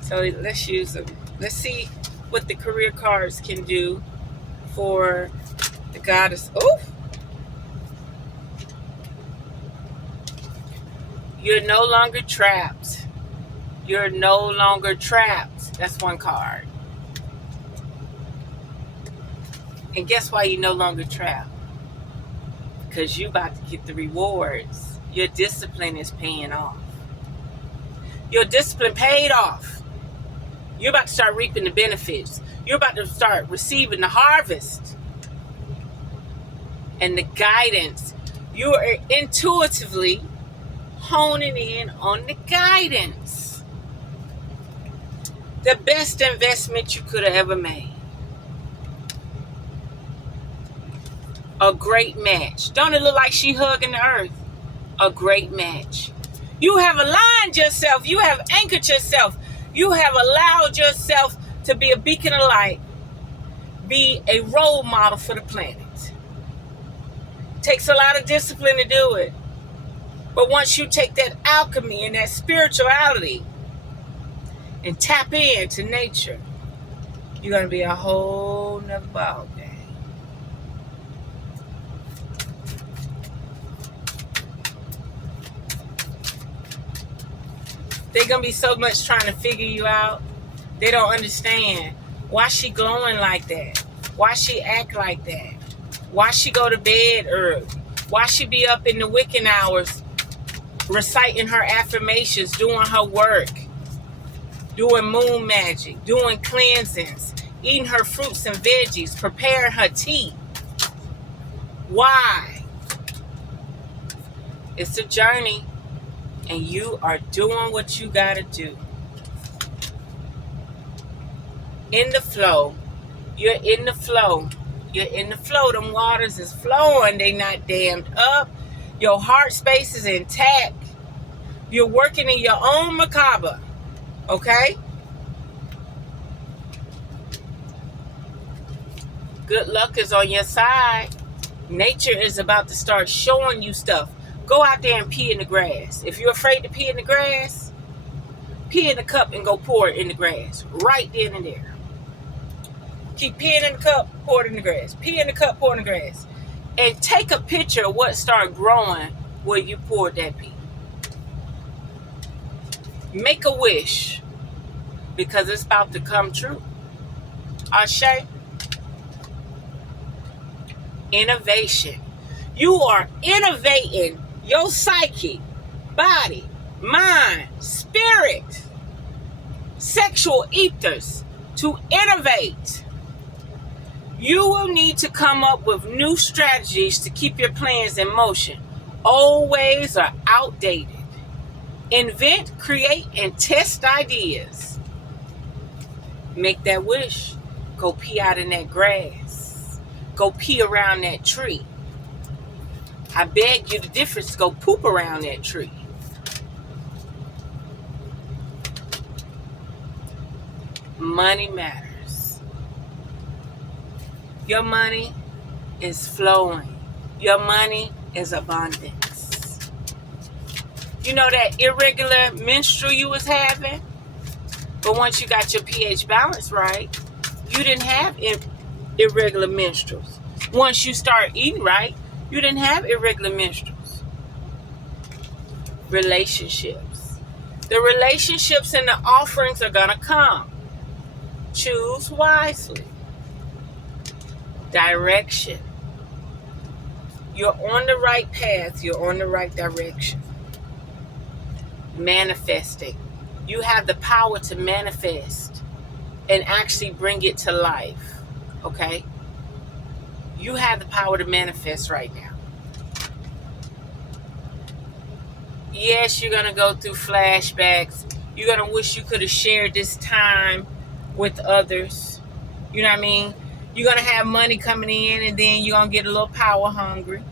So let's use them. Let's see what the career cards can do for the goddess. Oh, you're no longer trapped. You're no longer trapped. That's one card. And guess why you're no longer trapped? Because you're about to get the rewards. Your discipline is paying off. Your discipline paid off. You're about to start reaping the benefits. You're about to start receiving the harvest and the guidance. You are intuitively honing in on the guidance. The best investment you could have ever made. A great match. Don't it look like she hugging the earth? A great match. You have aligned yourself. You have anchored yourself. You have allowed yourself to be a beacon of light. Be a role model for the planet. Takes a lot of discipline to do it. But once you take that alchemy and that spirituality and tap into nature, you're going to be a whole nother ball game. They're going to be so much trying to figure you out. They don't understand. Why she glowing like that? Why she act like that? Why she go to bed early? Why she be up in the waking hours reciting her affirmations, doing her work, doing moon magic, doing cleansings, eating her fruits and veggies, preparing her tea? Why? It's a journey. And you are doing what you got to do. In the flow. You're in the flow. You're in the flow. Them waters is flowing. They not dammed up. Your heart space is intact. You're working in your own macabre. Okay? Good luck is on your side. Nature is about to start showing you stuff. Go out there and pee in the grass. If you're afraid to pee in the grass, pee in the cup and go pour it in the grass. Right then and there. Keep peeing in the cup, pour it in the grass. Pee in the cup, pour it in the grass. And take a picture of what started growing where you poured that pee. Make a wish. Because it's about to come true. Ashe. Innovation. You are innovating your psyche, body, mind, spirit, sexual ethers to innovate. You will need to come up with new strategies to keep your plans in motion. Old ways are outdated. Invent, create, and test ideas. Make that wish. Go pee out in that grass. Go pee around that tree. I beg you the difference, go poop around that tree. Money matters. Your money is flowing. Your money is abundance. You know that irregular menstrual you was having? But once you got your pH balance right, you didn't have irregular menstruals. Once you start eating right, you didn't have irregular menstruals. Relationships. The relationships and the offerings are going to come. Choose wisely. Direction. You're on the right path. You're on the right direction. Manifesting. You have the power to manifest and actually bring it to life. Okay? You have the power to manifest right now. Yes, you're going to go through flashbacks. You're going to wish you could have shared this time with others. You know what I mean? You're going to have money coming in, and then you're going to get a little power hungry.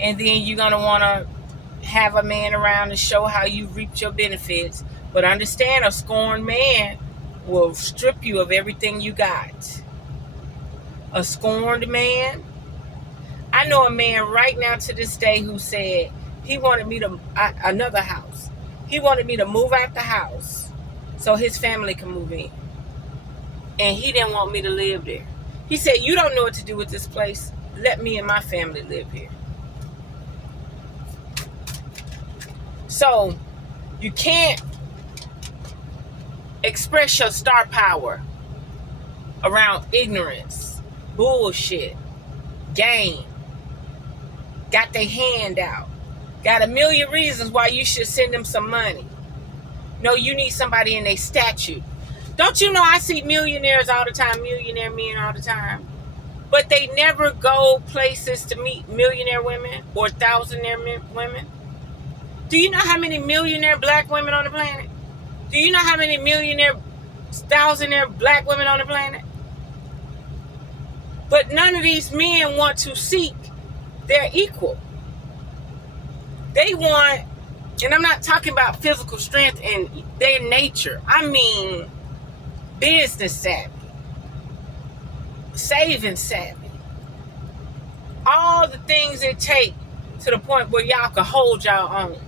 And then you're going to want to have a man around to show how you reaped your benefits. But understand, a scorned man will strip you of everything you got. A scorned man. I I know a man right now to this day who said he wanted me to, another house. He wanted me to move out the house so his family can move in. And he didn't want me to live there. He said, you don't know what to do with this place. Let me and my family live here. So you can't express your star power around ignorance, bullshit, game. Got their hand out. Got a million reasons why you should send them some money. No, you need somebody in a statue. Don't you know I see millionaires all the time, millionaire men all the time? But they never go places to meet millionaire women or thousandaire women. Do you know how many millionaire black women on the planet? Do you know how many millionaire, thousandaire black women on the planet? But none of these men want to seek their equal. They want, and I'm not talking about physical strength and their nature. I mean business savvy, saving savvy. All the things it takes to the point where y'all can hold y'all own.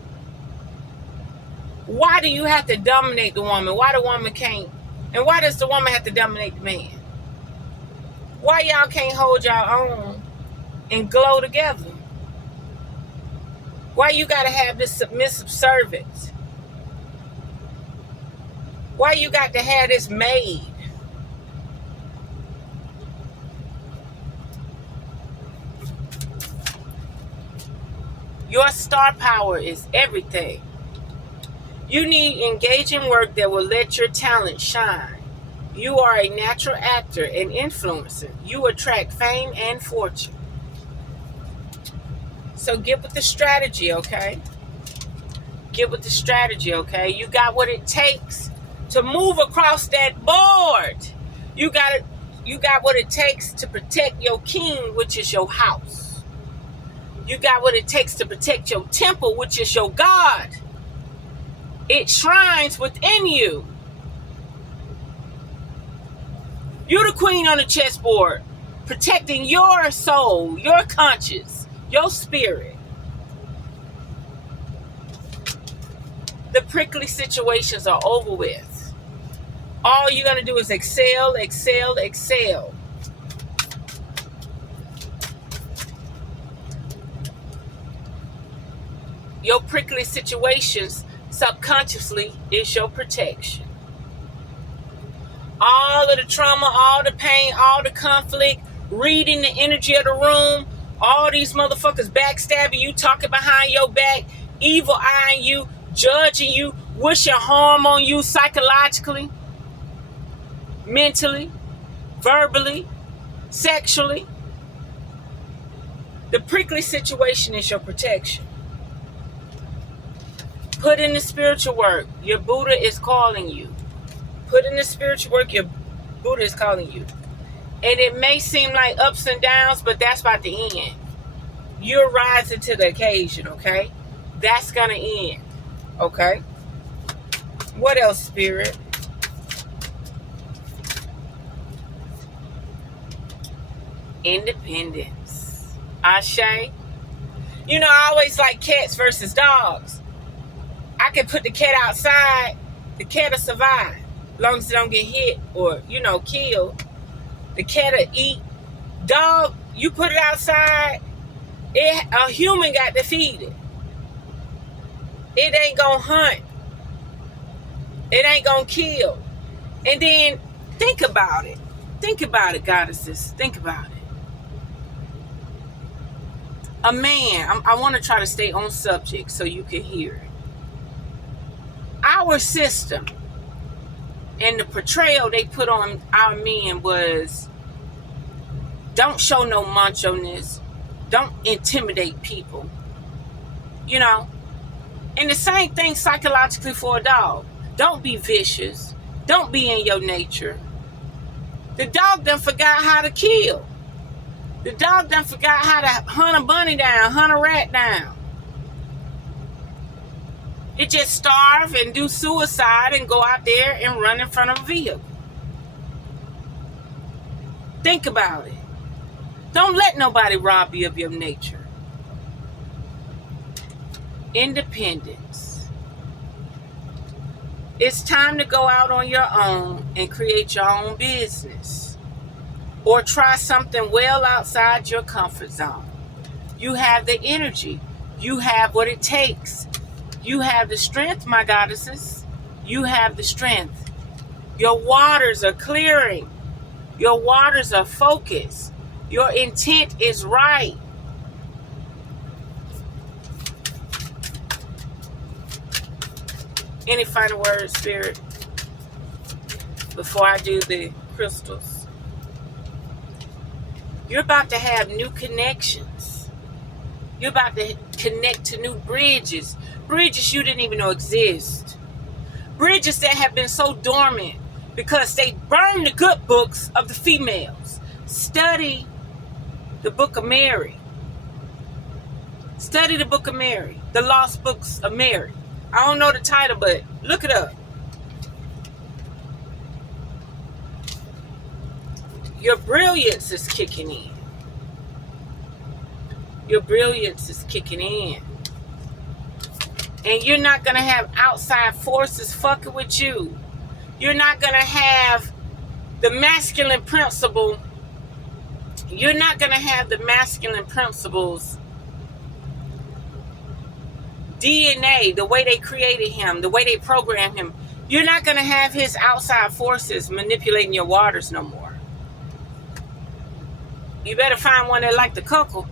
Why do you have to dominate the woman? Why the woman can't? And why does the woman have to dominate the man? Why y'all can't hold y'all own and glow together? Why you gotta have this submissive servant? Why you got to have this maid? Your star power is everything. You need engaging work that will let your talent shine. You are a natural actor and influencer. You attract fame and fortune. So get with the strategy, okay? Get with the strategy, okay? You got what it takes to move across that board. You got what it takes to protect your king, which is your house. You got what it takes to protect your temple, which is your God. It shrines within you. You're the queen on the chessboard, protecting your soul, your conscience, your spirit. The prickly situations are over with. All you're going to do is excel, excel, excel. Your prickly situations subconsciously is your protection. All of the trauma, all the pain, all the conflict, reading the energy of the room, all these motherfuckers backstabbing you, talking behind your back, evil eyeing you, judging you, wishing harm on you psychologically, mentally, verbally, sexually. The prickly situation is your protection. Put in the spiritual work. Your Buddha is calling you. Put in the spiritual work. Your Buddha is calling you. And it may seem like ups and downs, but that's about to end. You're rising to the occasion, okay? That's going to end, okay? What else, Spirit? Independence. Ashe. You know, I always like cats versus dogs. I can put the cat outside. The cat will survive. As long as it don't get hit or, killed. The cat will eat. Dog, you put it outside, a human got to feed it. It ain't gonna hunt. It ain't gonna kill. And then think about it. Think about it, goddesses. Think about it. A man, I want to try to stay on subject so you can hear it. Our system and the portrayal they put on our men was, don't show no macho-ness. Don't intimidate people. And the same thing psychologically for a dog. Don't be vicious. Don't be in your nature. The dog done forgot how to kill. The dog done forgot how to hunt a bunny down, hunt a rat down. It just starve and do suicide and go out there and run in front of a vehicle. Think about it. Don't let nobody rob you of your nature. Independence. It's time to go out on your own and create your own business. Or try something well outside your comfort zone. You have the energy. You have what it takes. You have the strength, my goddesses. You have the strength. Your waters are clearing. Your waters are focused. Your intent is right. Any final words, Spirit, before I do the crystals? You're about to have new connections. You're about to connect to new bridges. Bridges you didn't even know exist. Bridges that have been so dormant because they burned the good books of the females. Study the Book of Mary. Study the Book of Mary. The Lost Books of Mary. I don't know the title, but look it up. Your brilliance is kicking in. Your brilliance is kicking in. And you're not going to have outside forces fucking with you. You're not going to have the masculine principle. You're not going to have the masculine principles DNA, the way they created him, the way they programmed him. You're not going to have his outside forces manipulating your waters no more. You better find one that like the cuckoo.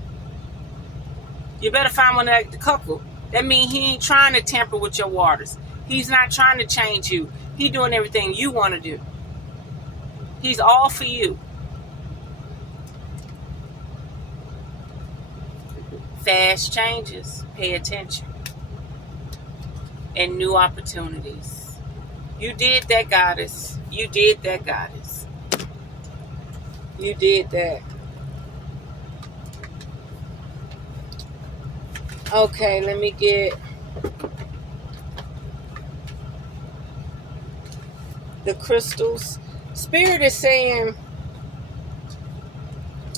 You better find one that like the cuckoo. That means he ain't trying to tamper with your waters. He's not trying to change you. He's doing everything you want to do. He's all for you. Fast changes. Pay attention. And new opportunities. You did that, goddess. You did that, goddess. You did that. Okay, let me get the crystals. Spirit is saying,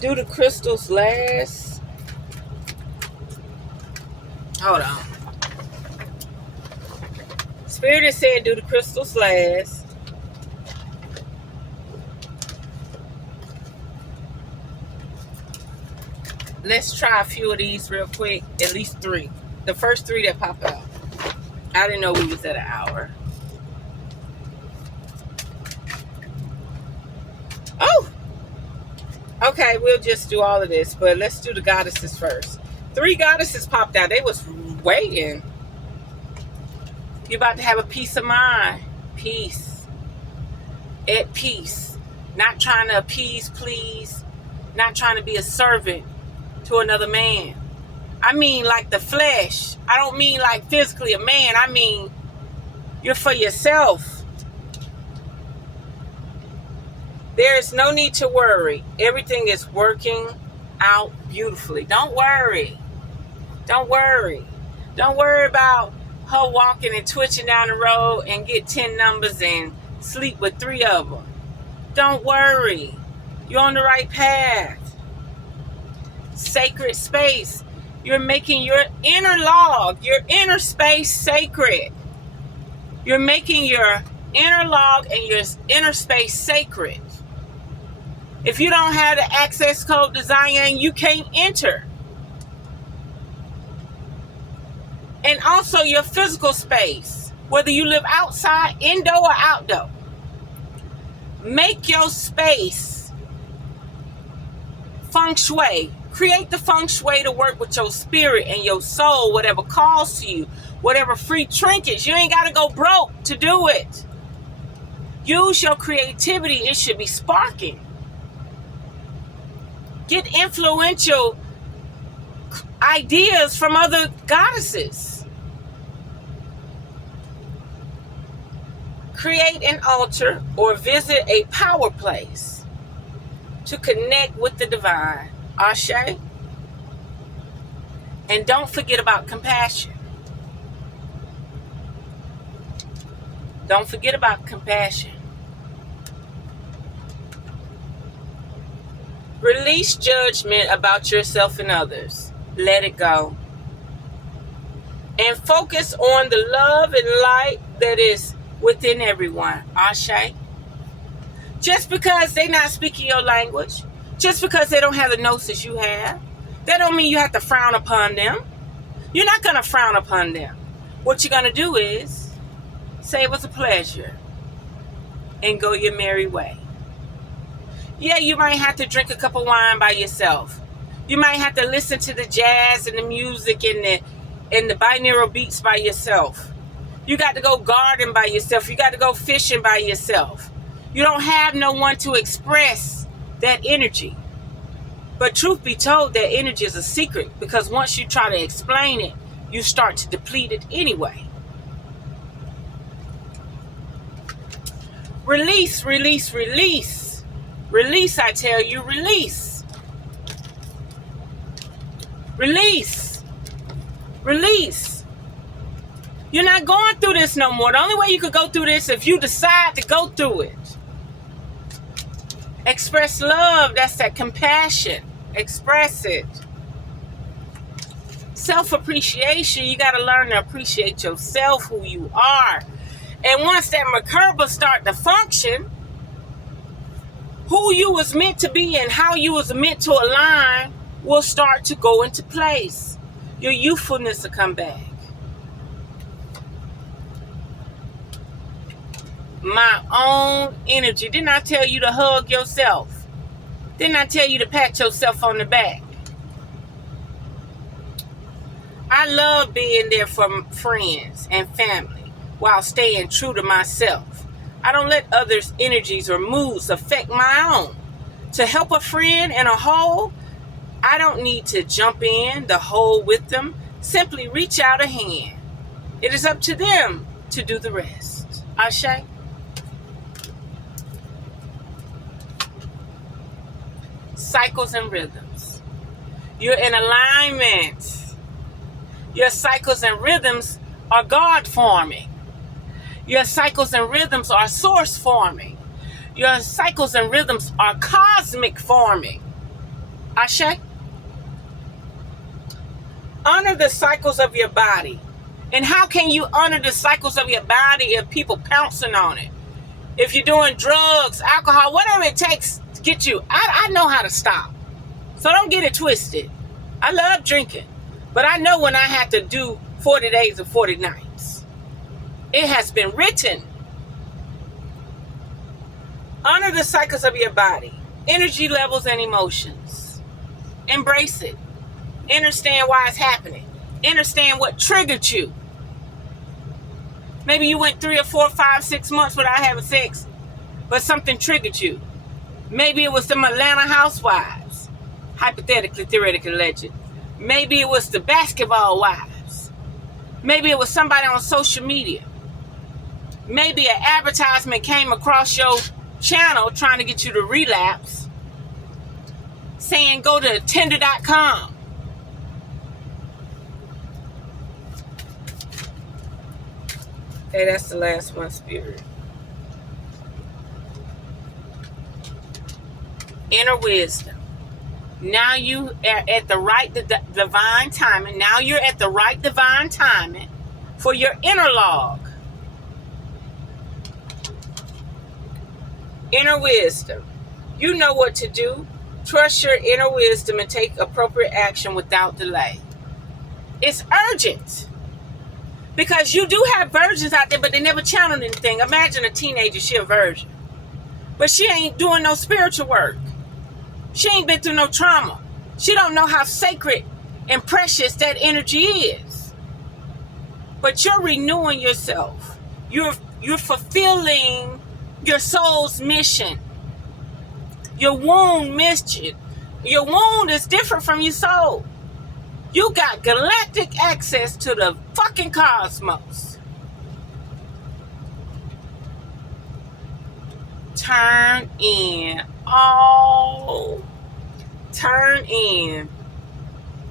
do the crystals last. Hold on. Spirit is saying, do the crystals last. Let's try a few of these real quick. At least 3. The first 3 that pop out. I didn't know we was at an hour. Oh! Okay, we'll just do all of this. But let's do the goddesses first. 3 goddesses popped out. They was waiting. You're about to have a peace of mind. Peace. At peace. Not trying to appease, please. Not trying to be a servant to another man. I mean like the flesh. I don't mean like physically a man. I mean you're for yourself. There is no need to worry. Everything is working out beautifully. Don't worry. Don't worry. Don't worry about her walking and twitching down the road and get 10 numbers and sleep with 3 of them. Don't worry. You're on the right path. Sacred space. You're making your inner log, your inner space sacred. You're making your inner log and your inner space sacred. If you don't have the access code to Zion, you can't enter. And also your physical space, whether you live outside, indoor, or outdoor. Make your space feng shui. Create the feng shui to work with your spirit and your soul, whatever calls to you, whatever free trinkets. You ain't got to go broke to do it. Use your creativity. It should be sparking. Get influential ideas from other goddesses. Create an altar or visit a power place to connect with the divine. Ashe. And don't forget about compassion. Don't forget about compassion. Release judgment about yourself and others. Let it go. And focus on the love and light that is within everyone. Ashe. Just because they're not speaking your language, just because they don't have the gnosis you have, that don't mean you have to frown upon them. You're not going to frown upon them. What you're going to do is say it was a pleasure and go your merry way. Yeah, you might have to drink a cup of wine by yourself. You might have to listen to the jazz and the music and the binaural beats by yourself. You got to go garden by yourself. You got to go fishing by yourself. You don't have no one to express that energy. But truth be told, that energy is a secret, because once you try to explain it, you start to deplete it anyway. Release, release, release. Release, I tell you, release. Release. Release. You're not going through this no more. The only way you could go through this if you decide to go through it. Express love. That's that compassion. Express it. Self-appreciation. You got to learn to appreciate yourself, who you are. And once that Merkaba start to function, who you was meant to be and how you was meant to align will start to go into place. Your youthfulness will come back. My own energy. Didn't I tell you to hug yourself? Didn't I tell you to pat yourself on the back? I love being there for friends and family while staying true to myself. I don't let others' energies or moods affect my own. To help a friend in a hole, I don't need to jump in the hole with them. Simply reach out a hand. It is up to them to do the rest. Ashe? Cycles and rhythms. You're in alignment. Your cycles and rhythms are God forming. Your cycles and rhythms are source forming. Your cycles and rhythms are cosmic forming. Ashe? Honor the cycles of your body. And how can you honor the cycles of your body if people pouncing on it? If you're doing drugs, alcohol, whatever it takes to get you. I know how to stop. So don't get it twisted. I love drinking. But I know when I have to do 40 days and 40 nights. It has been written. Honor the cycles of your body. Energy levels and emotions. Embrace it. Understand why it's happening. Understand what triggered you. Maybe you went 3 or 4, 5, 6 months without having sex, but something triggered you. Maybe it was some Atlanta housewives. Hypothetically, theoretically, alleged. Maybe it was the basketball wives. Maybe it was somebody on social media. Maybe an advertisement came across your channel trying to get you to relapse, saying go to Tinder.com. Hey, that's the last one, Spirit. Inner wisdom. Now you are at the right divine timing. Now you're at the right divine timing for your inner log. Inner wisdom. You know what to do. Trust your inner wisdom and take appropriate action without delay. It's urgent. Because you do have virgins out there, but they never channeled anything. Imagine a teenager, she a virgin. But she ain't doing no spiritual work. She ain't been through no trauma. She don't know how sacred and precious that energy is. But you're renewing yourself. You're fulfilling your soul's mission. Your wound mission. Your wound is different from your soul. You got galactic access to the fucking cosmos. Turn in. Oh. Turn in.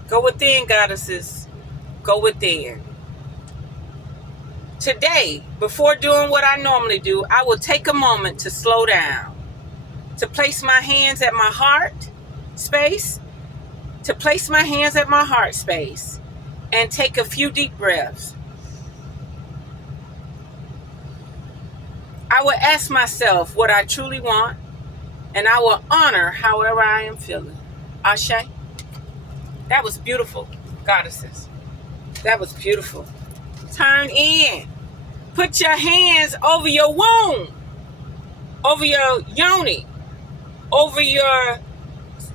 Go within, goddesses. Go within. Today, before doing what I normally do, I will take a moment to slow down. To place my hands at my heart space to place my hands at my heart space and take a few deep breaths. I will ask myself what I truly want, and I will honor however I am feeling. Ashe? That was beautiful, goddesses. That was beautiful. Turn in. Put your hands over your womb, over your yoni, over your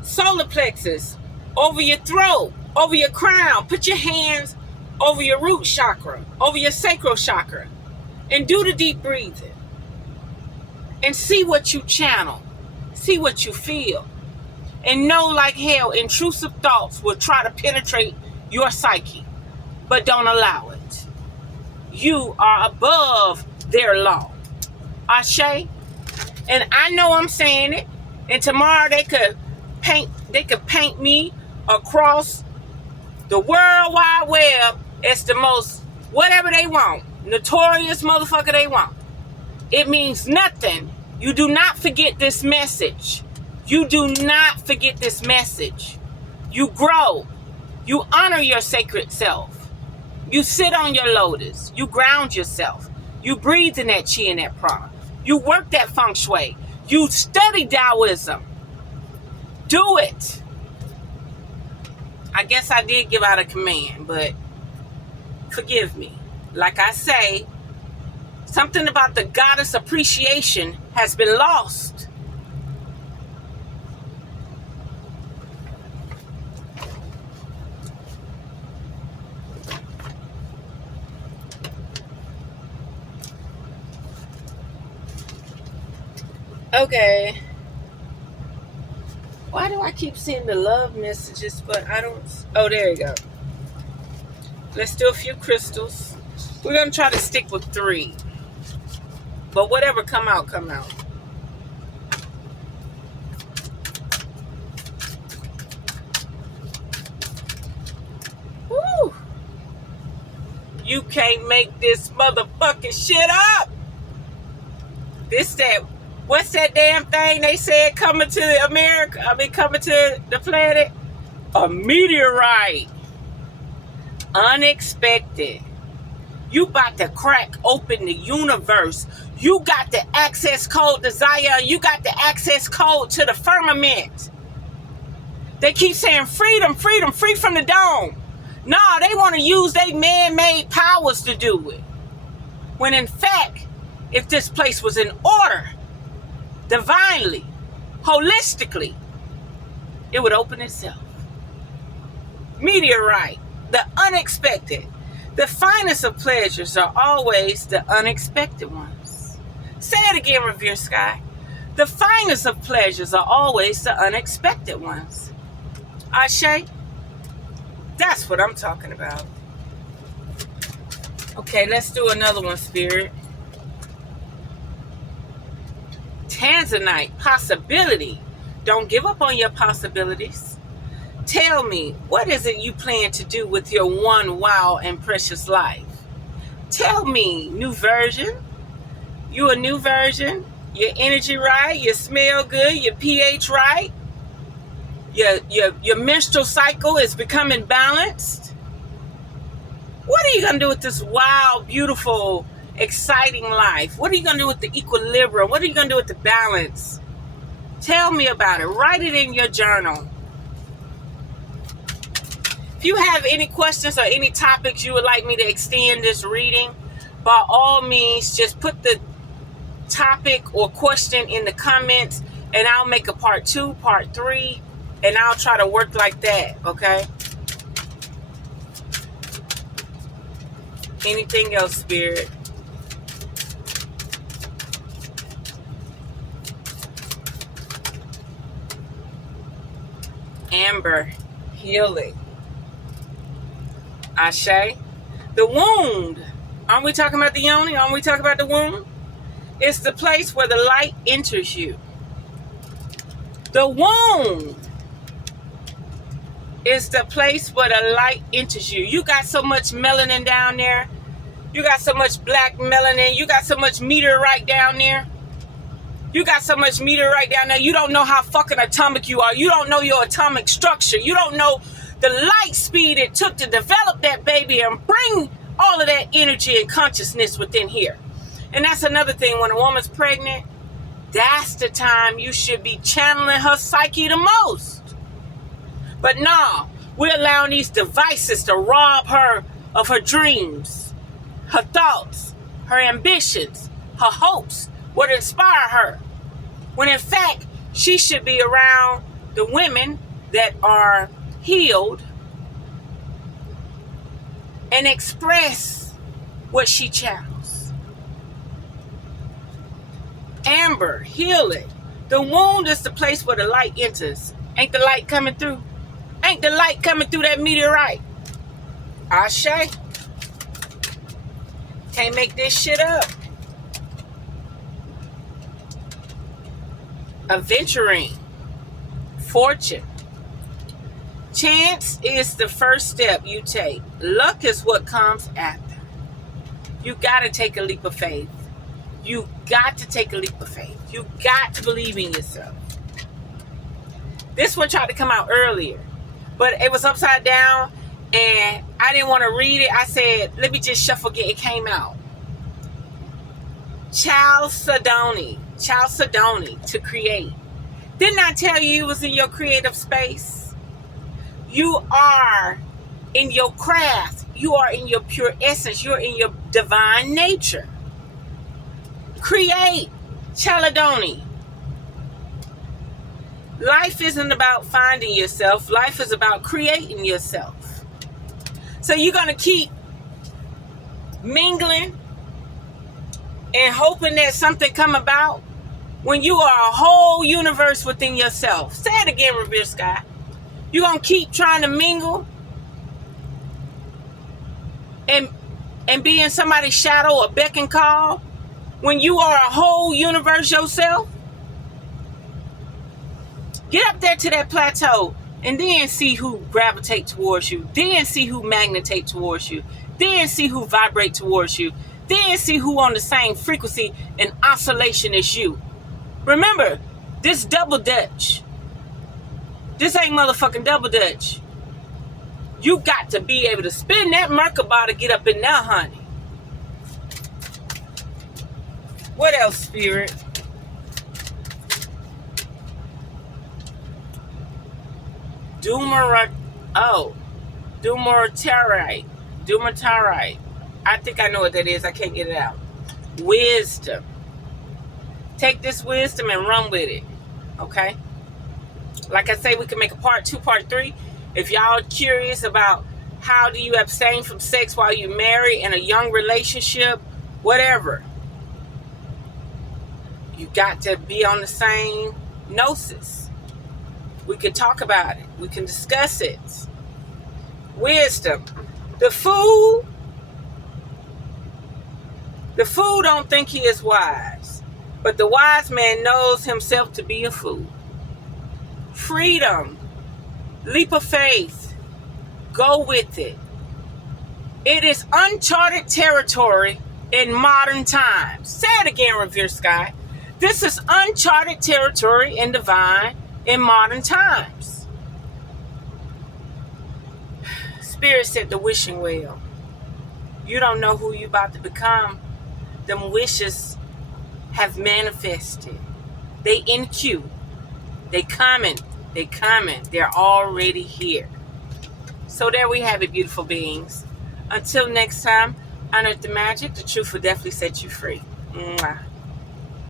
solar plexus, over your throat, over your crown. Put your hands over your root chakra, over your sacral chakra, and do the deep breathing. And see what you channel. See what you feel. And know like hell, intrusive thoughts will try to penetrate your psyche, but don't allow it. You are above their law. Ashe? And I know I'm saying it. And tomorrow they could paint me across the World Wide Web as the most whatever they want, notorious motherfucker they want. It means nothing. You do not forget this message. You do not forget this message. You grow. You honor your sacred self. You sit on your lotus. You ground yourself. You breathe in that chi and that prana. You work that feng shui. You study Taoism. Do it. I guess I did give out a command, but forgive me. Like I say, something about the goddess appreciation has been lost. Okay. Why do I keep seeing the love messages, but I don't... Oh, there you go. Let's do a few crystals. We're going to try to stick with 3. But whatever come out, come out. Woo! You can't make this motherfucking shit up. What's that damn thing they said coming to America? Coming to the planet? A meteorite. Unexpected. You about to crack open the universe. You got the access code to Zion. You got the access code to the firmament. They keep saying freedom, freedom, free from the dome. No, they want to use their man-made powers to do it. When in fact, if this place was in order, divinely, holistically, it would open itself. Meteorite, the unexpected. The finest of pleasures are always the unexpected ones. Say it again, Revere Skye. The finest of pleasures are always the unexpected ones. Ashe? That's what I'm talking about. Okay, let's do another one, Spirit. Tanzanite, possibility. Don't give up on your possibilities. Tell me, what is it you plan to do with your one wild and precious life? Tell me, new version. You a new version? Your energy right? You smell good? Your pH right? Your menstrual cycle is becoming balanced? What are you going to do with this wild, beautiful, exciting life? What are you going to do with the equilibrium? What are you going to do with the balance? Tell me about it. Write it in your journal. If you have any questions or any topics you would like me to extend this reading, by all means, just put the topic or question in the comments, and I'll make a part 2, part 3, and I'll try to work like that, okay? Anything else, Spirit? Amber, healing. Ashe. The wound. Aren't we talking about the yoni? Aren't we talking about the womb? It's the place where the light enters you. The womb is the place where the light enters you. You got so much melanin down there. You got so much black melanin. You got so much meteorite down there. You got so much meteorite down there, you don't know how fucking atomic you are. You don't know your atomic structure. You don't know the light speed it took to develop that baby and bring all of that energy and consciousness within here. And that's another thing. When a woman's pregnant, that's the time you should be channeling her psyche the most. But no, we're allowing these devices to rob her of her dreams, her thoughts, her ambitions, her hopes, what inspire her. When in fact, she should be around the women that are healed and express what she channels. Amber, heal it. The wound is the place where the light enters. Ain't the light coming through? Ain't the light coming through that meteorite? Ashe. Can't make this shit up. Adventuring. Fortune. Chance is the first step you take. Luck is what comes after. You got to take a leap of faith. You got to take a leap of faith. You got to believe in yourself. This one tried to come out earlier, but it was upside down and I didn't want to read it. I said, let me just shuffle it. It came out. Chalcedony, to create. Didn't I tell you you was in your creative space? You are in your craft. You are in your pure essence. You're in your divine nature. Create. Chalcedony. Life isn't about finding yourself. Life is about creating yourself. So you're going to keep mingling and hoping that something come about when you are a whole universe within yourself. Say it again, Revere Skye. You're going to keep trying to mingle and be in somebody's shadow or beck and call when you are a whole universe yourself? Get up there to that plateau and then see who gravitate towards you. Then see who magnetate towards you. Then see who vibrate towards you. Then see who on the same frequency and oscillation as you. Remember, this double dutch. This ain't motherfucking double dutch. You got to be able to spin that Merkaba to get up in there, honey. What else, Spirit? Dumatarite. I think I know what that is. I can't get it out. Wisdom. Take this wisdom and run with it. Okay? Like I say, we can make a part 2, part 3. If y'all curious about how do you abstain from sex while you marry in a young relationship, whatever. You got to be on the same gnosis. We can talk about it. We can discuss it. Wisdom. The fool don't think he is wise, but the wise man knows himself to be a fool. Freedom. Leap of faith. Go with it. It is uncharted territory in modern times. Say it again, Revere Skye. This is uncharted territory in modern times. Spirit said the wishing well. You don't know who you about to become. Them wishes have manifested. They in queue. They coming. They're already here. So there we have it, beautiful beings. Until next time, unearth the magic. The truth will definitely set you free. Mwah.